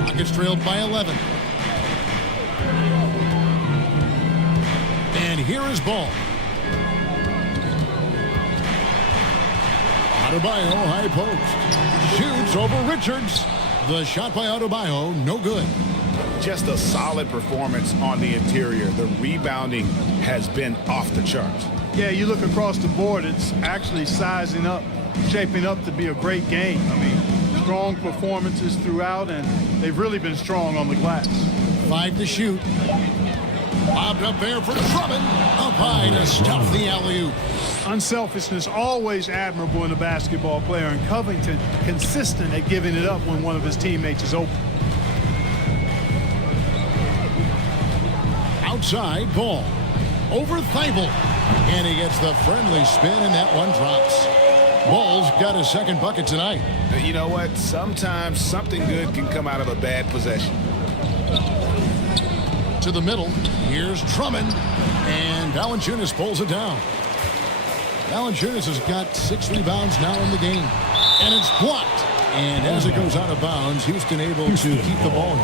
Rockets trailed by 11. And here is Ball. Adebayo, high post. Shoots over Richards. The shot by Adebayo, no good. Just a solid performance on the interior. The rebounding has been off the charts. Yeah, you look across the board, it's actually sizing up, shaping up to be a great game. I mean, strong performances throughout, and they've really been strong on the glass. 5 to shoot. Bobbed up there for Drummond. Up high to stuff the alley-oop. Unselfishness always admirable in a basketball player, and Covington consistent at giving it up when one of his teammates is open. Outside, Ball. Over Thibault. And he gets the friendly spin, and that one drops. Ball's got his 2nd bucket tonight. You know what? Sometimes something good can come out of a bad possession. To the middle. Here's Drummond. And Valanciunas pulls it down. Valanciunas has got 6 rebounds now in the game. And it's blocked. And as it goes out of bounds, Houston able to keep the ball.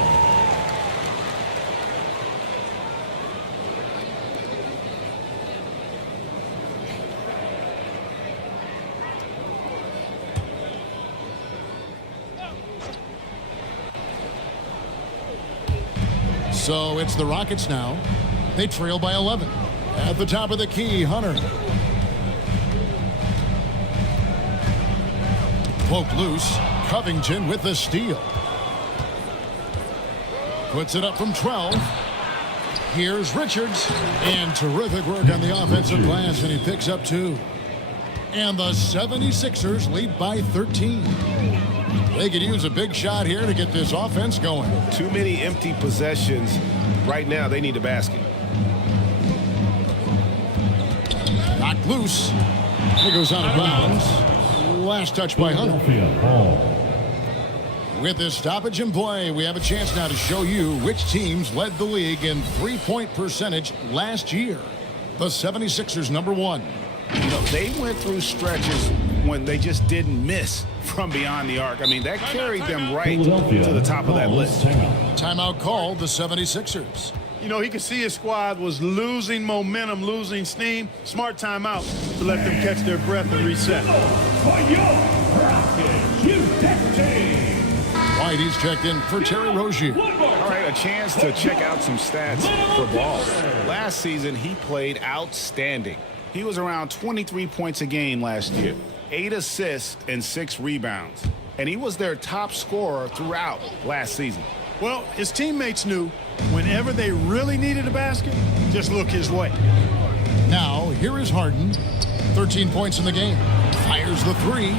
So it's the Rockets now. They trail by 11. At the top of the key, Hunter. Poked loose. Covington with the steal. Puts it up from 12. Here's Richards. And terrific work on the offensive glass, and he picks up 2. And the 76ers lead by 13. They could use a big shot here to get this offense going. Too many empty possessions. Right now, they need a basket. Knocked loose. It goes out of bounds. Last touch by Hunter. With this stoppage in play, we have a chance now to show you which teams led the league in three-point percentage last year. The 76ers, number 1. You know, they went through stretches when they just didn't miss from beyond the arc. I mean, that carried them right to the top of that list. Timeout called the 76ers. You know, he could see his squad was losing momentum, losing steam. Smart timeout to let them catch their breath and reset. Whitey's checked in for Terry Rozier. All right, a chance to check out some stats for Ball. Last season, he played outstanding. He was around 23 points a game last year, 8 assists and 6 rebounds. And he was their top scorer throughout last season. Well, his teammates knew whenever they really needed a basket, just look his way. Now, here is Harden. 13 points in the game. Fires the 3.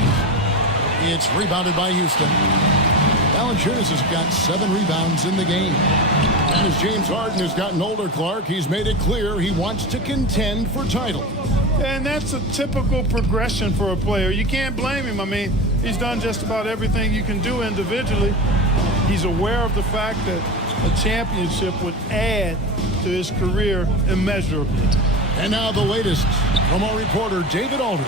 It's rebounded by Houston. Valanciunas has got 7 rebounds in the game. And as James Harden has gotten older, Clark, he's made it clear he wants to contend for titles. And that's a typical progression for a player. You can't blame him. I mean, he's done just about everything you can do individually. He's aware of the fact that a championship would add to his career immeasurably. And now the latest from our reporter, David Aldridge.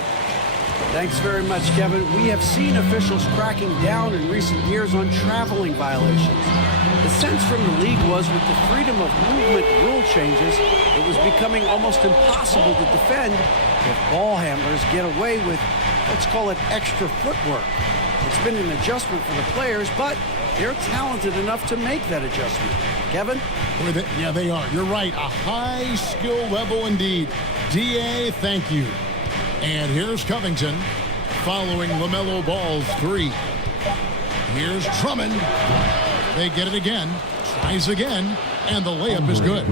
Thanks very much, Kevin. We have seen officials cracking down in recent years on traveling violations. The sense from the league was with the freedom of movement rule changes, it was becoming almost impossible to defend if ball handlers get away with, let's call it, extra footwork. It's been an adjustment for the players, but they're talented enough to make that adjustment. Kevin? Yeah, they are. You're right. A high skill level indeed. DA, thank you. And here's Covington following LaMelo Ball's 3. Here's Drummond. They get it again. Tries again. And the layup is good.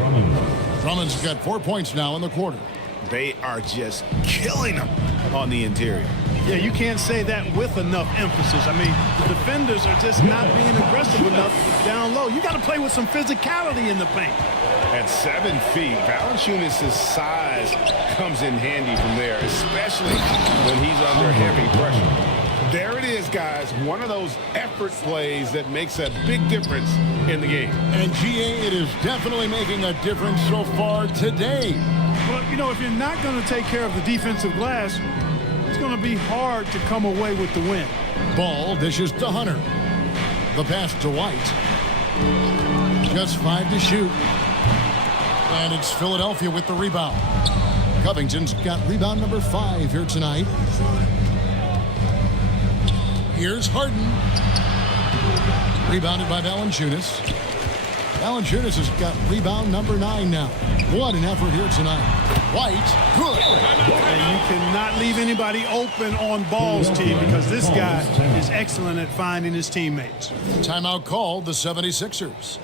Drummond's got 4 points now in the quarter. They are just killing them on the interior. Yeah, you can't say that with enough emphasis. I mean, the defenders are just not being aggressive enough down low. You got to play with some physicality in the paint. At 7 feet, Valanciunas' size comes in handy from there, especially when he's under heavy pressure. There it is, guys. One of those effort plays that makes a big difference in the game. And GA, it is definitely making a difference so far today. Well, you know, if you're not going to take care of the defensive glass, it's going to be hard to come away with the win. Ball dishes to Hunter. The pass to White. Just 5 to shoot. And it's Philadelphia with the rebound. Covington's got rebound number 5 here tonight. Here's Harden. Rebounded by Valanciunas. Valanciunas has got rebound number 9 now. What an effort here tonight. White, good. And you cannot leave anybody open on Ball's team because this guy is excellent at finding his teammates. Timeout called the 76ers.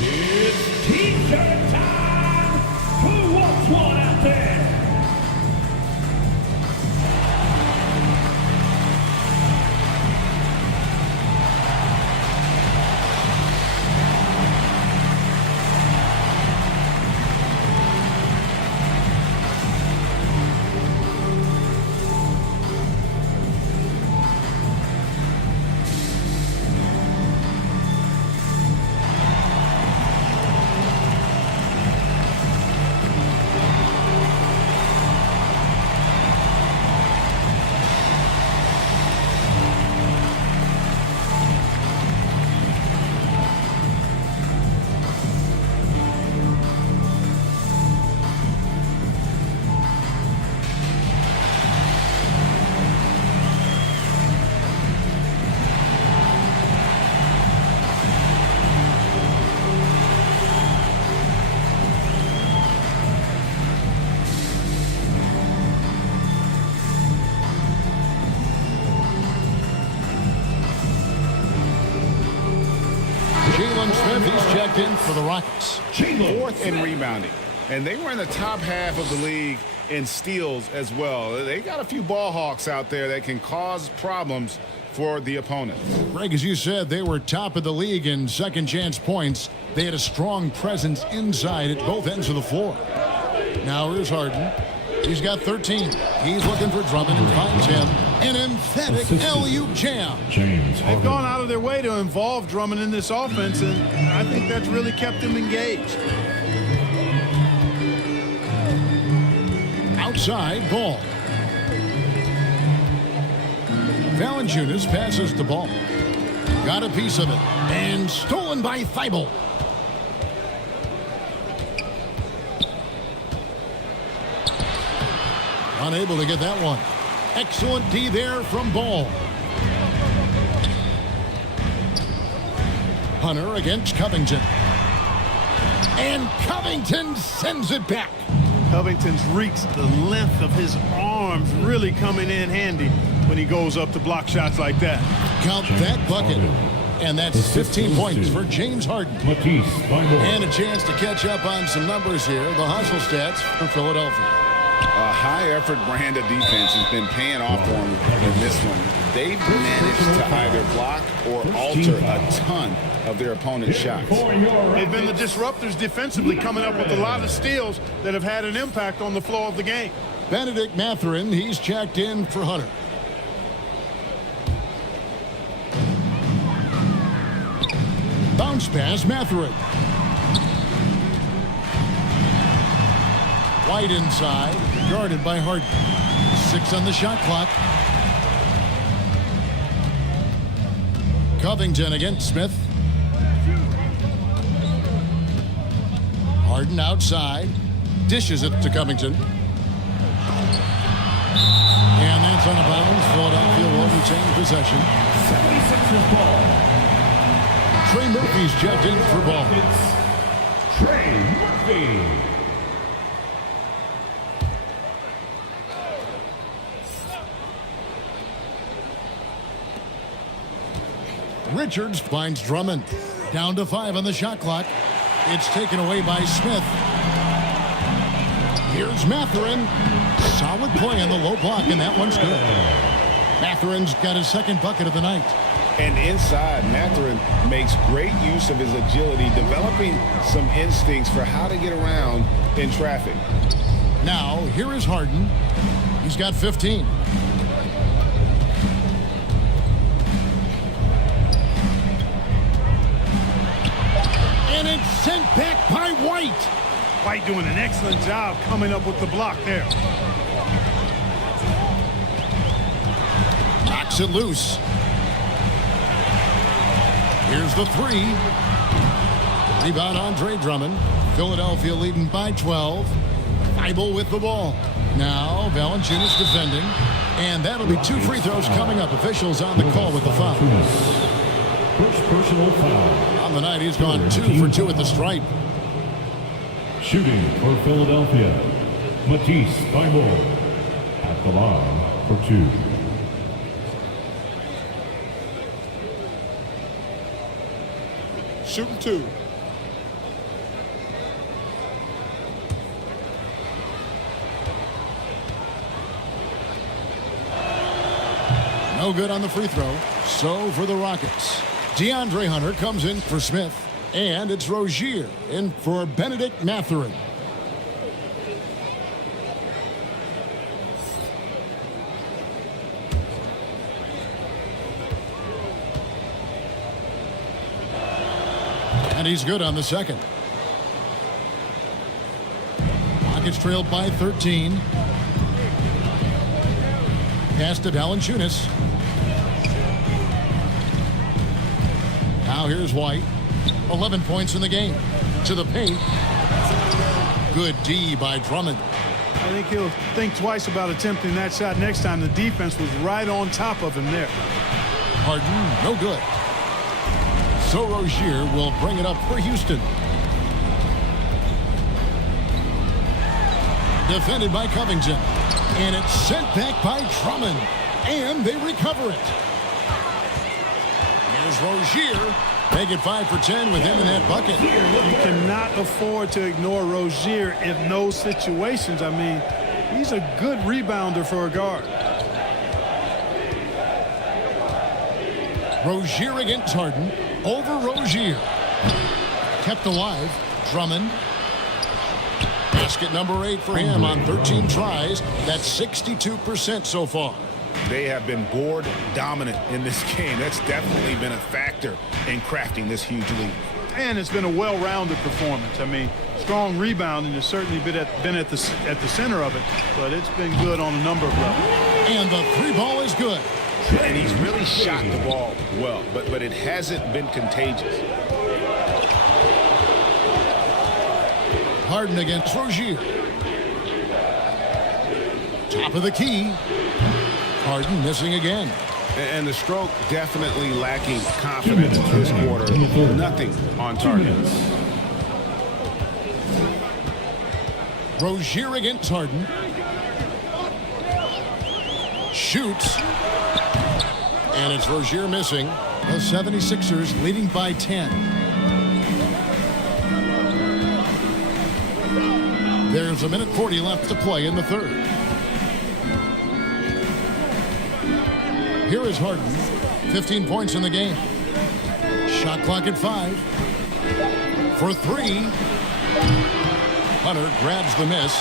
It's T-shirt time. Who wants one out there? checked in for the Rockets. Fourth in rebounding. And they were in the top half of the league in steals as well. They got a few ball hawks out there that can cause problems for the opponent. Greg, as you said, they were top of the league in second chance points. They had a strong presence inside at both ends of the floor. Now here's Harden. He's got 13. He's looking for Drummond and finds him. An emphatic alley-oop jam. They've gone out of their way to involve Drummond in this offense, and I think that's really kept him engaged. Outside ball. Valanciunas passes the ball. Got a piece of it. And stolen by Thibault. Unable to get that one. Excellent D there from Ball. Hunter against Covington. And Covington sends it back. Covington's reach, the length of his arms really coming in handy when he goes up to block shots like that. Count that bucket. And that's 15 points for James Harden. And a chance to catch up on some numbers here. The hustle stats for Philadelphia. A high-effort brand of defense has been paying off for them in this one. They've managed to either block or alter a ton of their opponent's shots. They've been the disruptors defensively, coming up with a lot of steals that have had an impact on the flow of the game. Benedict Mathurin, he's checked in for Hunter. Bounce pass, Mathurin. White inside, guarded by Harden. 6 on the shot clock. Covington against Smith. Harden outside. Dishes it to Covington. And that's on a bounds. Philadelphia will retain possession. 76ers ball. Trey Murphy's checked in for ball. Trey Murphy. Richards finds Drummond. Down to 5 on the shot clock. It's taken away by Smith. Here's Mathurin. Solid play on the low block, and that one's good. Mathurin's got his second bucket of the night. And inside, Mathurin makes great use of his agility, developing some instincts for how to get around in traffic. Now, here is Harden. He's got 15. And it's sent back by White. White doing an excellent job coming up with the block there. Knocks it loose. Here's the 3. Rebound Andre Drummond. Philadelphia leading by 12. Thibault with the ball. Now Valanciunas defending. And that'll be 2 free throws coming up. Officials on the call with the foul. First personal foul. On the night, he's gone 2 for 2 at the stripe. Shooting for Philadelphia, Matisse Thibault at the line for 2. Shooting 2. No good on the free throw. So for the Rockets, DeAndre Hunter comes in for Smith. And it's Rozier in for Benedict Mathurin. And he's good on the second. Rockets trailed by 13. Pass to Valanciunas. Now here's White. 11 points in the game. To the paint. Good D by Drummond. I think he'll think twice about attempting that shot next time. The defense was right on top of him there. Harden, no good. So Rozier will bring it up for Houston. Defended by Covington. And it's sent back by Drummond. And they recover it. Here's Rozier. Make it 5 for 10 with him in that bucket. You cannot afford to ignore Rozier in those situations. I mean, he's a good rebounder for a guard. Rozier against Harden. Over Rozier. Kept alive. Drummond. Basket number 8 for him on 13 tries. That's 62% so far. They have been board dominant in this game. That's definitely been a factor in crafting this huge lead. And it's been a well-rounded performance. I mean, strong rebounding has certainly been at the center of it, but it's been good on a number of levels. And the 3 ball is good. And he's really shot the ball well, but it hasn't been contagious. Harden against Rozier. Top of the key. Harden missing again. And the stroke definitely lacking confidence this quarter. Nothing on target. Rozier against Harden. Shoots. And it's Rozier missing. The 76ers leading by 10. There's a minute 40 left to play in the third. Here is Harden. 15 points in the game. Shot clock at 5. For 3. Hunter grabs the miss.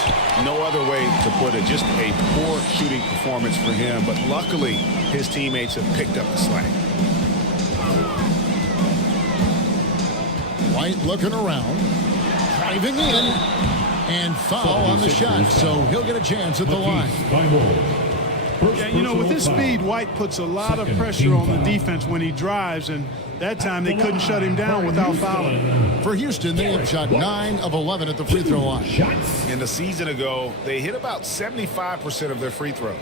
No other way to put it. Just a poor shooting performance for him. But luckily, his teammates have picked up the slack. White looking around. Driving in. And foul on the shot. So he'll get a chance at the line. Yeah, you know, with his speed, White puts a lot of pressure on the defense when he drives, and that time they couldn't shut him down without fouling. For Houston, they have shot 9 of 11 at the free throw line. And a season ago, they hit about 75% of their free throws.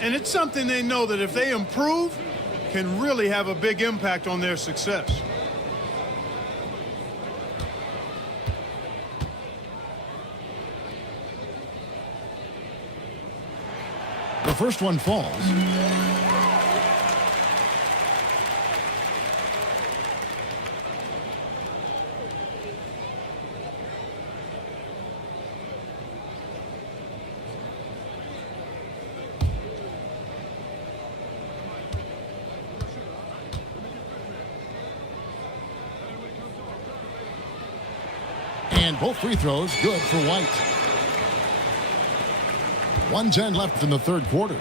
And it's something they know that if they improve, can really have a big impact on their success. The first one falls. And both free throws good for White. 1:10 left in the third quarter.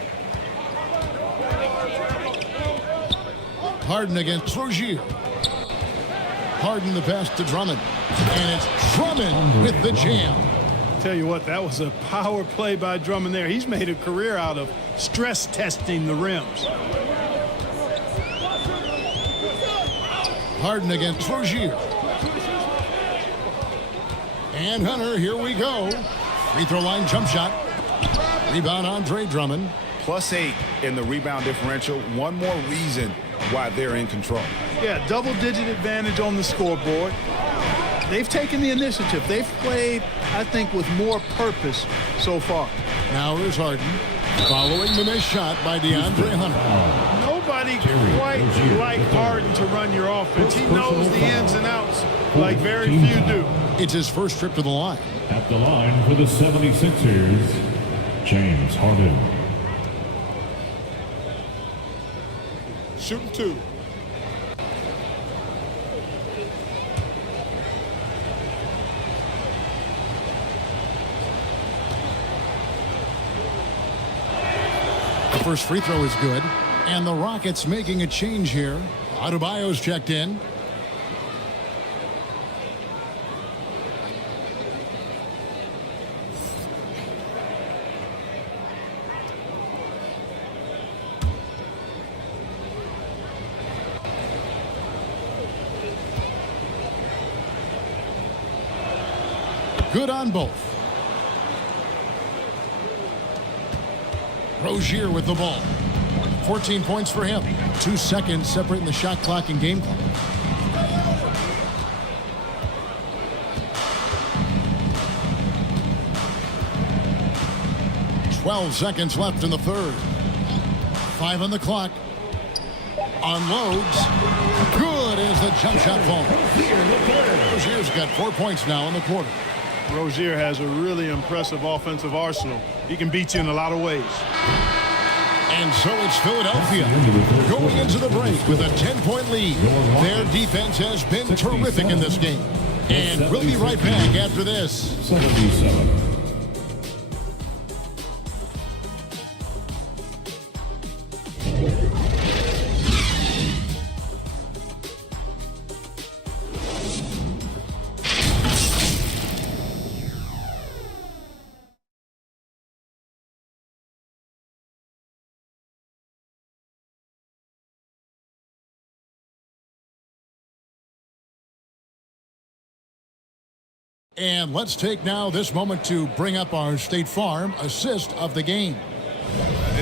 Harden against Rozier. Harden the pass to Drummond. And it's Drummond with the jam. Tell you what, that was a power play by Drummond there. He's made a career out of stress testing the rims. Harden against Rozier. And Hunter, here we go. Free throw line jump shot. Rebound Andre Drummond. +8 in the rebound differential. One more reason why they're in control. Yeah, double-digit advantage on the scoreboard. They've taken the initiative. They've played, I think, with more purpose so far. Now here's Harden. Following the missed shot by DeAndre Hunter. Nobody quite like Harden to run your offense. He knows the ins and outs like very few do. It's his first trip to the line. At the line for the 76ers, James Harden. Shooting 2. The first free throw is good. And the Rockets making a change here. Adebayo's checked in. Good on both. Rozier with the ball. 14 points for him. 2 seconds separating the shot clock and game clock. "12 seconds left in the third. 5 on the clock. Unloads. Good as the jump shot fall. Rozier's got 4 points now in the quarter. Rozier has a really impressive offensive arsenal. He can beat you in a lot of ways. And so it's Philadelphia going into the break with a 10-point lead. Their defense has been terrific in this game. And we'll be right back after this. 77. And let's take now this moment to bring up our State Farm assist of the game.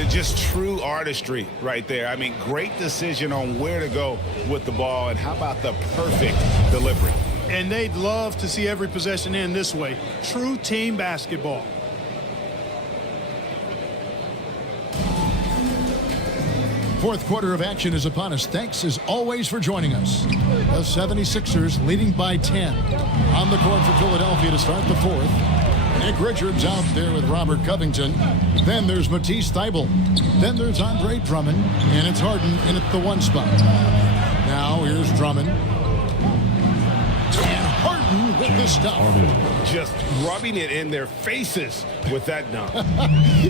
Just true artistry right there. I mean, great decision on where to go with the ball, and how about the perfect delivery? And they'd love to see every possession end this way. True team basketball. Fourth quarter of action is upon us. Thanks as always for joining us. The 76ers leading by 10. On the court for Philadelphia to start the fourth. Nick Richards out there with Robert Covington. Then there's Matisse Thybulle. Then there's Andre Drummond. And it's Harden in at the one spot. Now here's Drummond. And Harden with the stuff. Just rubbing it in their faces with that dunk.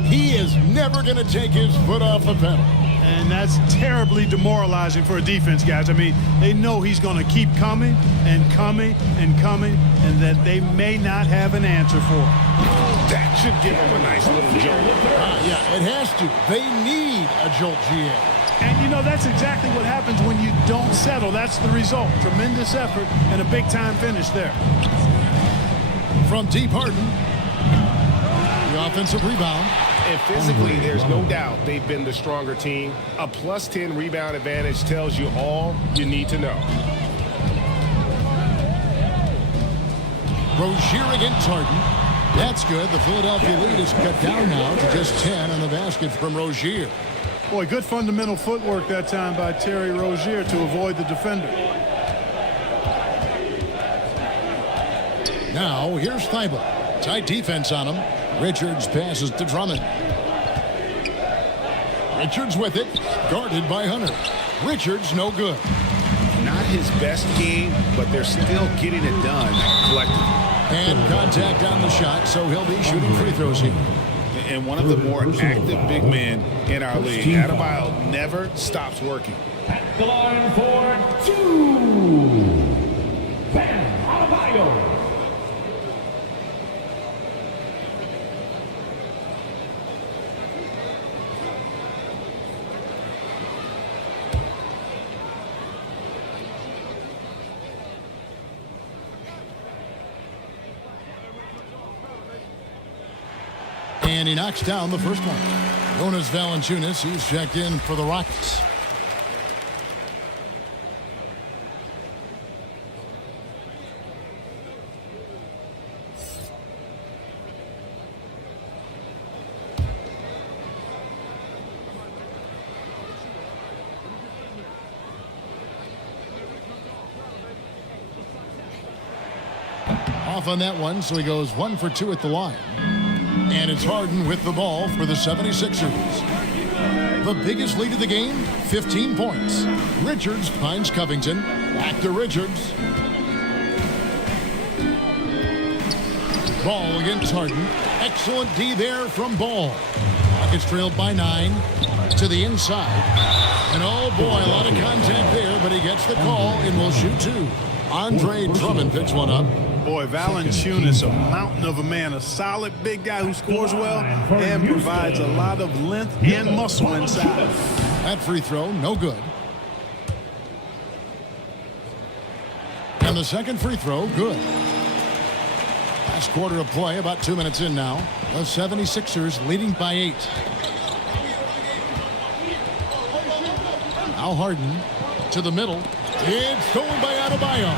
He is never going to take his foot off the pedal. And that's terribly demoralizing for a defense, guys. I mean, they know he's going to keep coming and coming and coming, and that they may not have an answer for it. That should give them a nice little jolt. Yeah, it has to. They need a jolt, GA. And, you know, that's exactly what happens when you don't settle. That's the result. Tremendous effort and a big-time finish there. From deep, Harden. The offensive rebound. And physically, there's no doubt they've been the stronger team. A plus 10 rebound advantage tells you all you need to know. Rozier against Harden. That's good. The Philadelphia lead is cut down now to just 10 on the basket from Rozier. Boy, good fundamental footwork that time by Terry Rozier to avoid the defender. Now, here's Thybulle. Tight defense on him. Richards passes to Drummond. Richards with it. Guarded by Hunter. Richards no good. Not his best game, but they're still getting it done collectively. And contact on the shot, so he'll be shooting free throws here. And one of the more active big men in our league. Adebayo never stops working. At the line for two. Bam Adebayo. And he knocks down the first one. Jonas Valanciunas, he's checked in for the Rockets. Off on that one, so he goes 1 for 2 at the line. And it's Harden with the ball for the 76ers. The biggest lead of the game, 15 points. Richards finds Covington. Back to Richards. Ball against Harden. Excellent D there from Ball. Rockets trailed by 9 to the inside. And oh boy, a lot of contact there, but he gets the call and will shoot 2. Andre Drummond picks one up. Boy, Valanciunas, a mountain of a man, a solid big guy who scores well and provides a lot of length and muscle inside. That free throw, no good. And the second free throw, good. Last quarter of play, about 2 minutes in now. The 76ers leading by 8. Now Harden to the middle. It's stolen by Adebayo.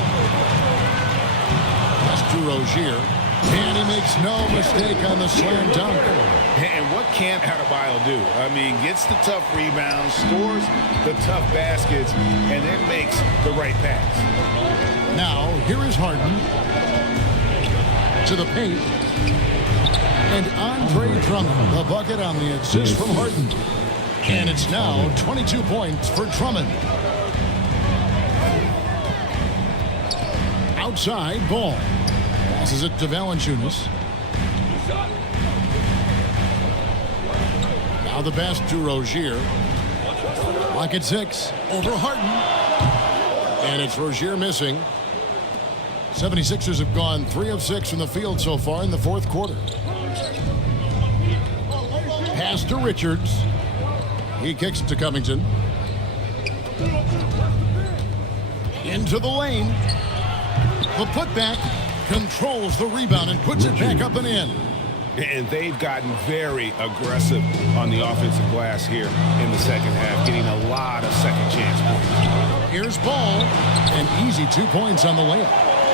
to Rozier. And he makes no mistake on the slam dunk. And what can't Adebayo do? I mean, gets the tough rebounds, scores the tough baskets, and then makes the right pass. Now, here is Harden to the paint. And Andre Drummond, the bucket on the assist from Harden. And it's now 22 points for Drummond. Outside, Ball. Passes it to Valanciunas. Now the pass to Rozier. Rocket 6 over Harden. And it's Rozier missing. 76ers have gone 3 of 6 from the field so far in the fourth quarter. Pass to Richards. He kicks to Covington. Into the lane. The putback controls the rebound and puts it back up and in. And they've gotten very aggressive on the offensive glass here in the second half, getting a lot of second chance points. Here's Ball. An easy 2 points on the layup.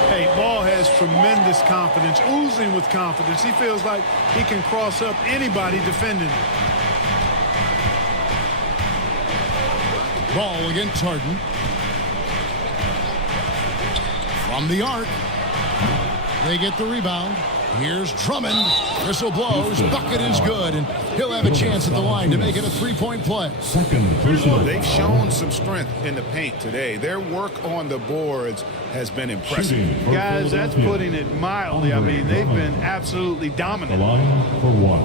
Hey, Ball has tremendous confidence, oozing with confidence. He feels like he can cross up anybody defending him. Ball against Harden. From the arc. They get the rebound. Here's Drummond. Whistle blows. Bucket is good. And he'll have a chance at the line to make it a 3-point play. They've shown some strength in the paint today. Their work on the boards has been impressive. Guys, that's putting it mildly. I mean, they've been absolutely dominant. The line for one.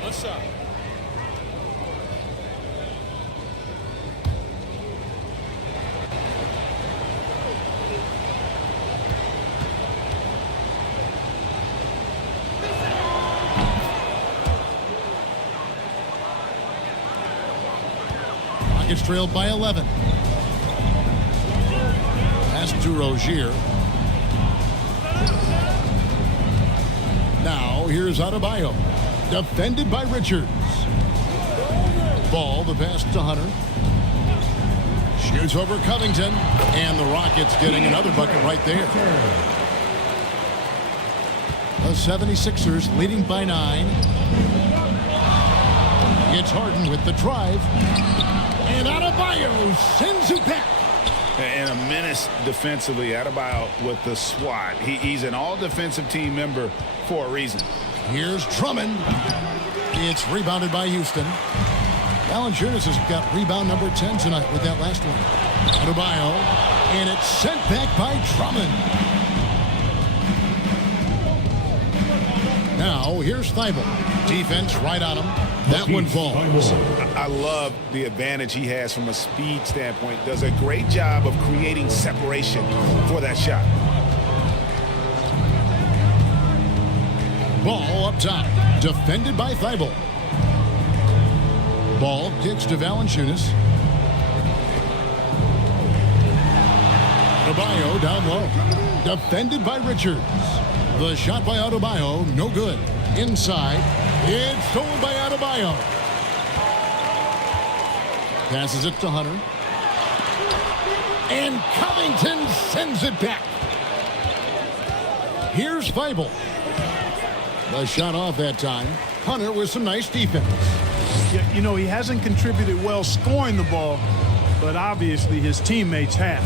One shot. Rockets trailed by 11. Pass to Rozier. Now here's Adebayo. Defended by Richards. Ball, the pass to Hunter. Shoots over Covington. And the Rockets getting another bucket right there. The 76ers leading by 9. It's Harden with the drive. And Adebayo sends it back. And a menace defensively. Adebayo with the swat. He's an all-defensive team member for a reason. Here's Drummond. It's rebounded by Houston. Valanciunas has got rebound number 10 tonight with that last one. Adebayo. And it's sent back by Drummond. Now here's Thibault. Defense right on him. That one falls. I love the advantage he has from a speed standpoint. Does a great job of creating separation for that shot. Ball up top. Defended by Thibault. Ball kicks to Valanciunas. Adebayo down low. Defended by Richards. The shot by Adebayo, no good. Inside. It's stolen by Adebayo. Passes it to Hunter. And Covington sends it back. Here's Thibault. The shot off that time. Hunter with some nice defense. Yeah, you know, he hasn't contributed well scoring the ball, but obviously his teammates have.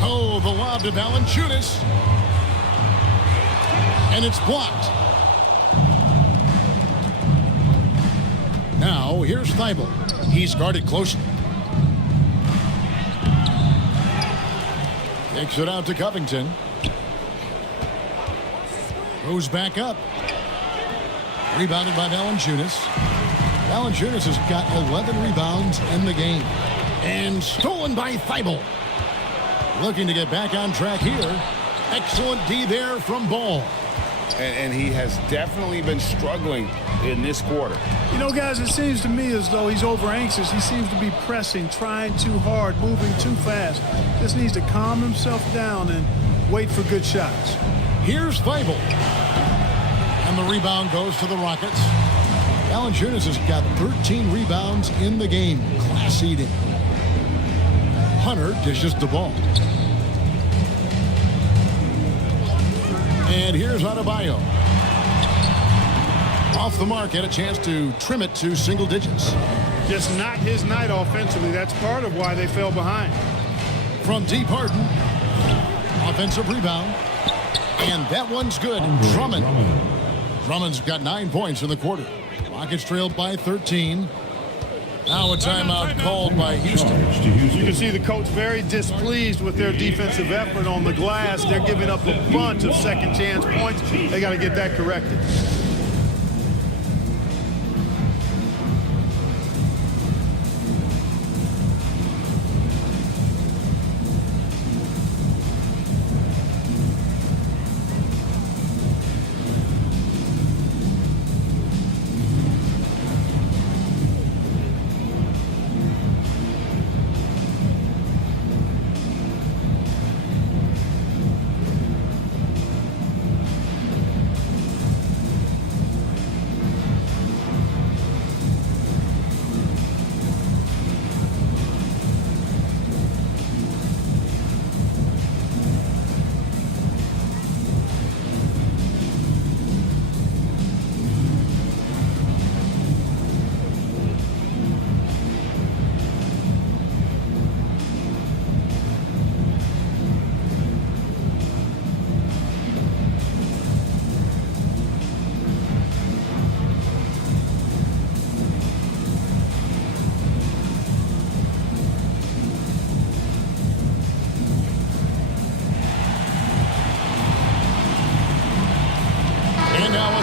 Oh, the lob to Valanciunas. And it's blocked. Now, here's Thibault. He's guarded closely. Takes it out to Covington. Goes back up. Rebounded by Valanciunas. Valanciunas has got 11 rebounds in the game. And stolen by Thibault. Looking to get back on track here. Excellent D there from Ball. And he has definitely been struggling in this quarter. You know, guys, it seems to me as though he's over anxious. He seems to be pressing, trying too hard, moving too fast. Just needs to calm himself down and wait for good shots. Here's Thibault. And the rebound goes to the Rockets. Valanciunas has got 13 rebounds in the game. Class eating. Hunter dishes the ball. And here's Adebayo. Off the mark, had a chance to trim it to single digits. Just not his night offensively. That's part of why they fell behind. From deep, Harden. Offensive rebound. And that one's good. Drummond. Drummond's got 9 points in the quarter. Rockets trailed by 13. Now a timeout called by Houston. You can see the coach very displeased with their defensive effort on the glass. They're giving up a bunch of second chance points. They got to get that corrected.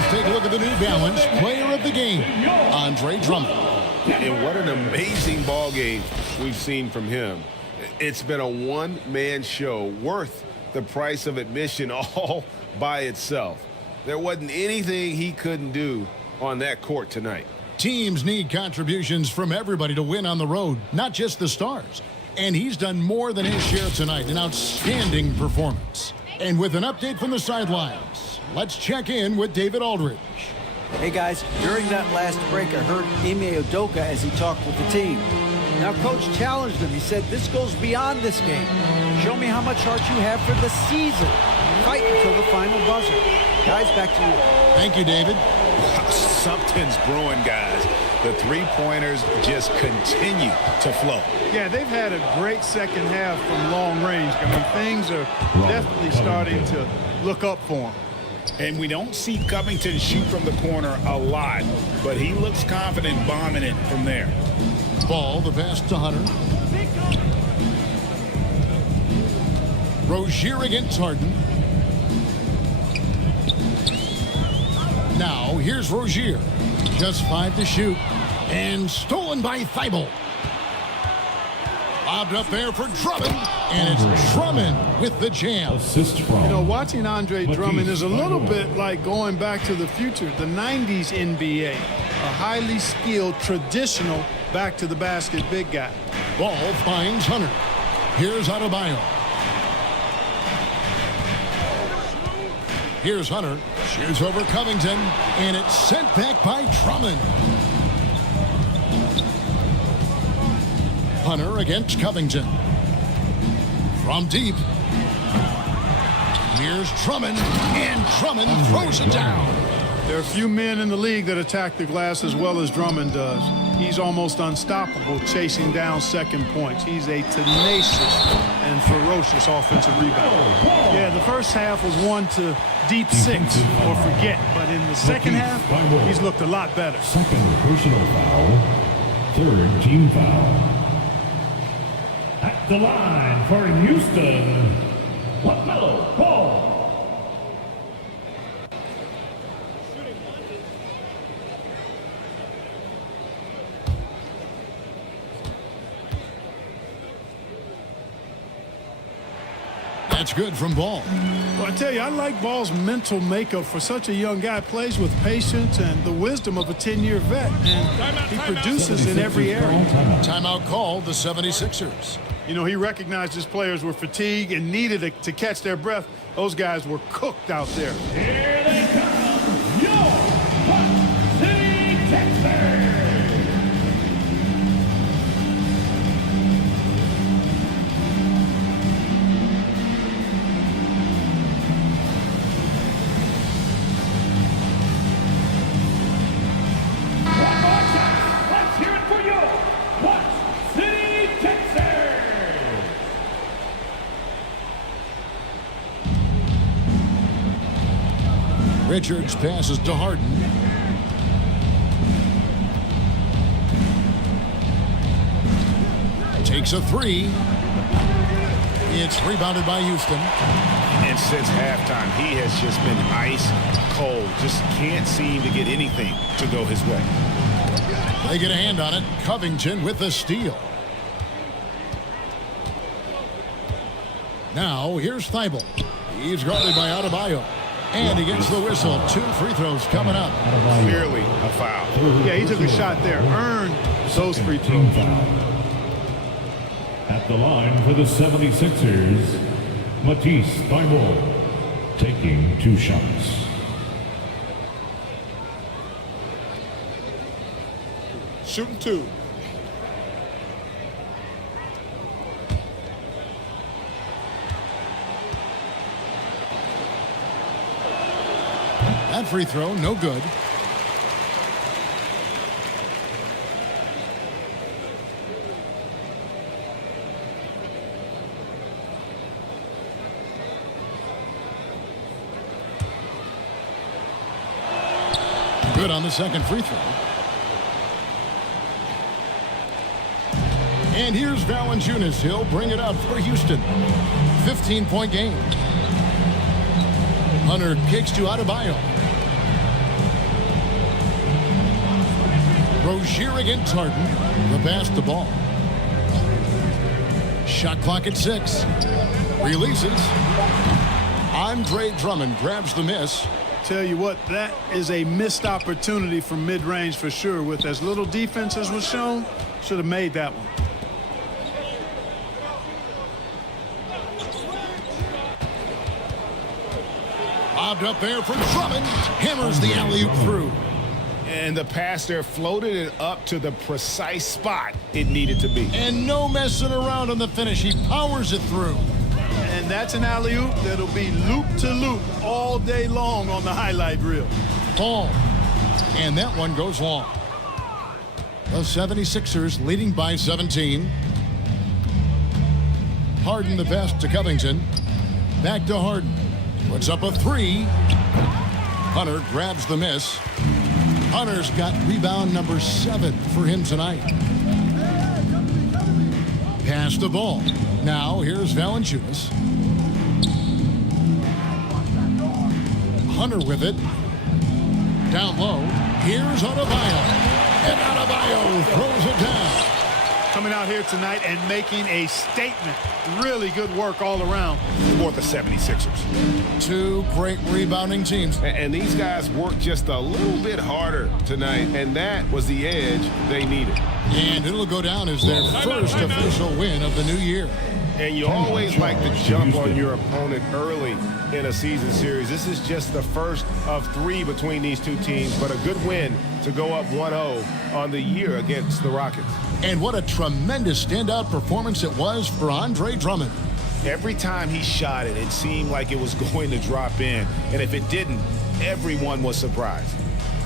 Take a look at the New Balance player of the game, Andre Drummond. And what an amazing ball game we've seen from him. It's been a one-man show worth the price of admission all by itself. There wasn't anything he couldn't do on that court tonight. Teams need contributions from everybody to win on the road, not just the stars. And he's done more than his share tonight, an outstanding performance. And with an update from the sidelines, let's check in with David Aldridge. Hey guys, during that last break, I heard Ime Udoka as he talked with the team. Now, Coach challenged him. He said, this goes beyond this game. Show me how much heart you have for the season. Fight until the final buzzer. Guys, back to you. Thank you, David. Something's brewing, guys. The three-pointers just continue to flow. Yeah, they've had a great second half from long range. I mean, things are definitely starting to look up for them. And we don't see Covington shoot from the corner a lot, but he looks confident bombing it from there. Ball, the pass to Hunter. Rozier against Harden. Now, here's Rozier. Just 5 to shoot. And stolen by Thibault. Lobbed up there for Drummond. And it's Drummond with the jam. You know, watching Andre Drummond is a little bit like going back to the future, the 90s NBA. A highly skilled, traditional, back-to-the-basket big guy. Ball finds Hunter. Here's Adebayo. Here's Hunter. Shoots over Covington. And it's sent back by Drummond. Hunter against Covington. From deep. Here's Drummond. And Drummond throws it down. There are a few men in the league that attack the glass as well as Drummond does. He's almost unstoppable chasing down second points. He's a tenacious and ferocious offensive rebounder. Yeah, the first half was one to deep 6 or forget. But in the second half, he's looked a lot better. Second personal foul. Third team foul. At the line for Houston, LaMelo Ball. That's good from Ball. Well, I tell you, I like Ball's mental makeup for such a young guy. Plays with patience and the wisdom of a 10-year vet. And he produces in every area. Timeout called the 76ers. You know, he recognized his players were fatigued and needed to catch their breath. Those guys were cooked out there. Here they come, your Hot City Texans. Richards passes to Harden. Takes a three. It's rebounded by Houston. And since halftime, he has just been ice cold. Just can't seem to get anything to go his way. They get a hand on it. Covington with the steal. Now here's Thibault. He's guarded by Adebayo. And he gets the whistle. 2 free throws coming up. Clearly a foul. Yeah, he took a shot there. Earned those free throws. At the line for the 76ers, Matisse Thybulle taking 2 shots. Shooting 2. That free throw, no good. Good on the second free throw. And here's Valanciunas. He'll bring it up for Houston. 15-point game. Hunter kicks to Adebayo. Rozier against Harden. The pass to Ball. Shot clock at 6. Releases. Andre Drummond grabs the miss. Tell you what, that is a missed opportunity from mid-range for sure. With as little defense as was shown, should have made that one. Lobbed up there from Drummond. Hammers the alley-oop through. And the pass there floated it up to the precise spot it needed to be. And no messing around on the finish. He powers it through. And that's an alley-oop that'll be loop to loop all day long on the highlight reel. Ball. And that one goes long. The 76ers leading by 17. Harden the pass to Covington. Back to Harden. Puts up a 3. Hunter grabs the miss. Hunter's got rebound number 7 for him tonight. Pass the ball. Now here's Valanciunas. Hunter with it. Down low. Here's Adebayo. And Adebayo throws it down. Coming out here tonight and making a statement. Really good work all around for the 76ers. 2 great rebounding teams. And these guys worked just a little bit harder tonight, and that was the edge they needed. And it'll go down as their first official win of the new year. And you always like to jump on your opponent early in a season series. This is just the first of 3 between these two teams, but a good win to go up 1-0 on the year against the Rockets. And what a tremendous standout performance it was for Andre Drummond. Every time he shot it, it seemed like it was going to drop in. And if it didn't, everyone was surprised.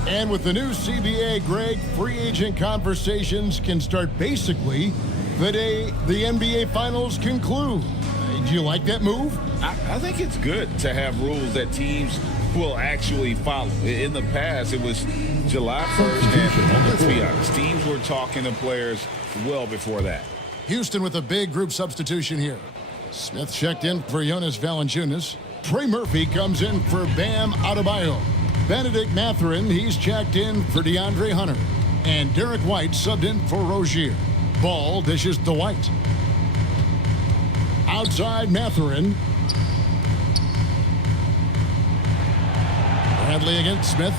And with the new CBA, Greg, free agent conversations can start basically the day the NBA Finals conclude. Do you like that move? I think it's good to have rules that teams will actually follow. In the past, it was July 1st, and let's be honest, teams were talking to players well before that. Houston with a big group substitution here. Smith checked in for Jonas Valanciunas. Trey Murphy comes in for Bam Adebayo. Benedict Mathurin, he's checked in for DeAndre Hunter. And Derek White subbed in for Rozier. Ball dishes to White. Outside Mathurin. Bradley against Smith.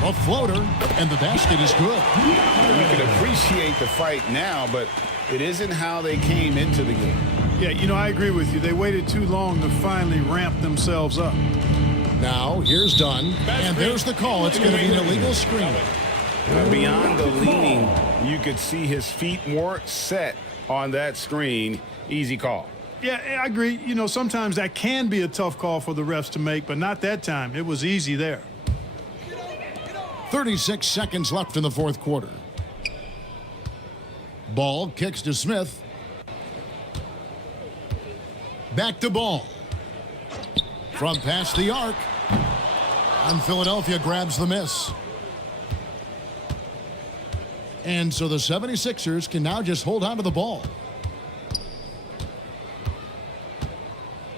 A floater, and the basket is good. You can appreciate the fight now, but it isn't how they came into the game. Yeah, you know, I agree with you. They waited too long to finally ramp themselves up. Now, here's Dunn, and there's the call. It's going to be an illegal screen. Beyond the leaning, you could see his feet weren't set on that screen. Easy call. Yeah, I agree. You know, sometimes that can be a tough call for the refs to make, but not that time. It was easy there. 36 seconds left in the fourth quarter. Ball kicks to Smith. Back to Ball. From past the arc. And Philadelphia grabs the miss. And so the 76ers can now just hold on to the ball.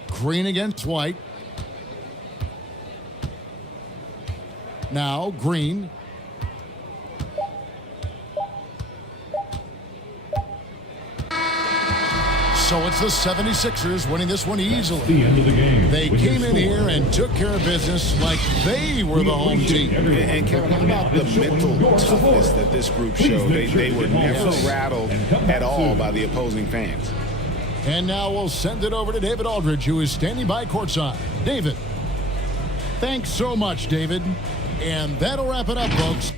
Green against White. Now Green. So it's the 76ers winning this one easily. The end of the game. They came in here and took care of business like they were the home team. And Kevin, how about the mental toughness that this group showed? They were never rattled at all by the opposing fans. And now we'll send it over to David Aldridge, who is standing by courtside. David. Thanks so much, David. And that'll wrap it up, folks.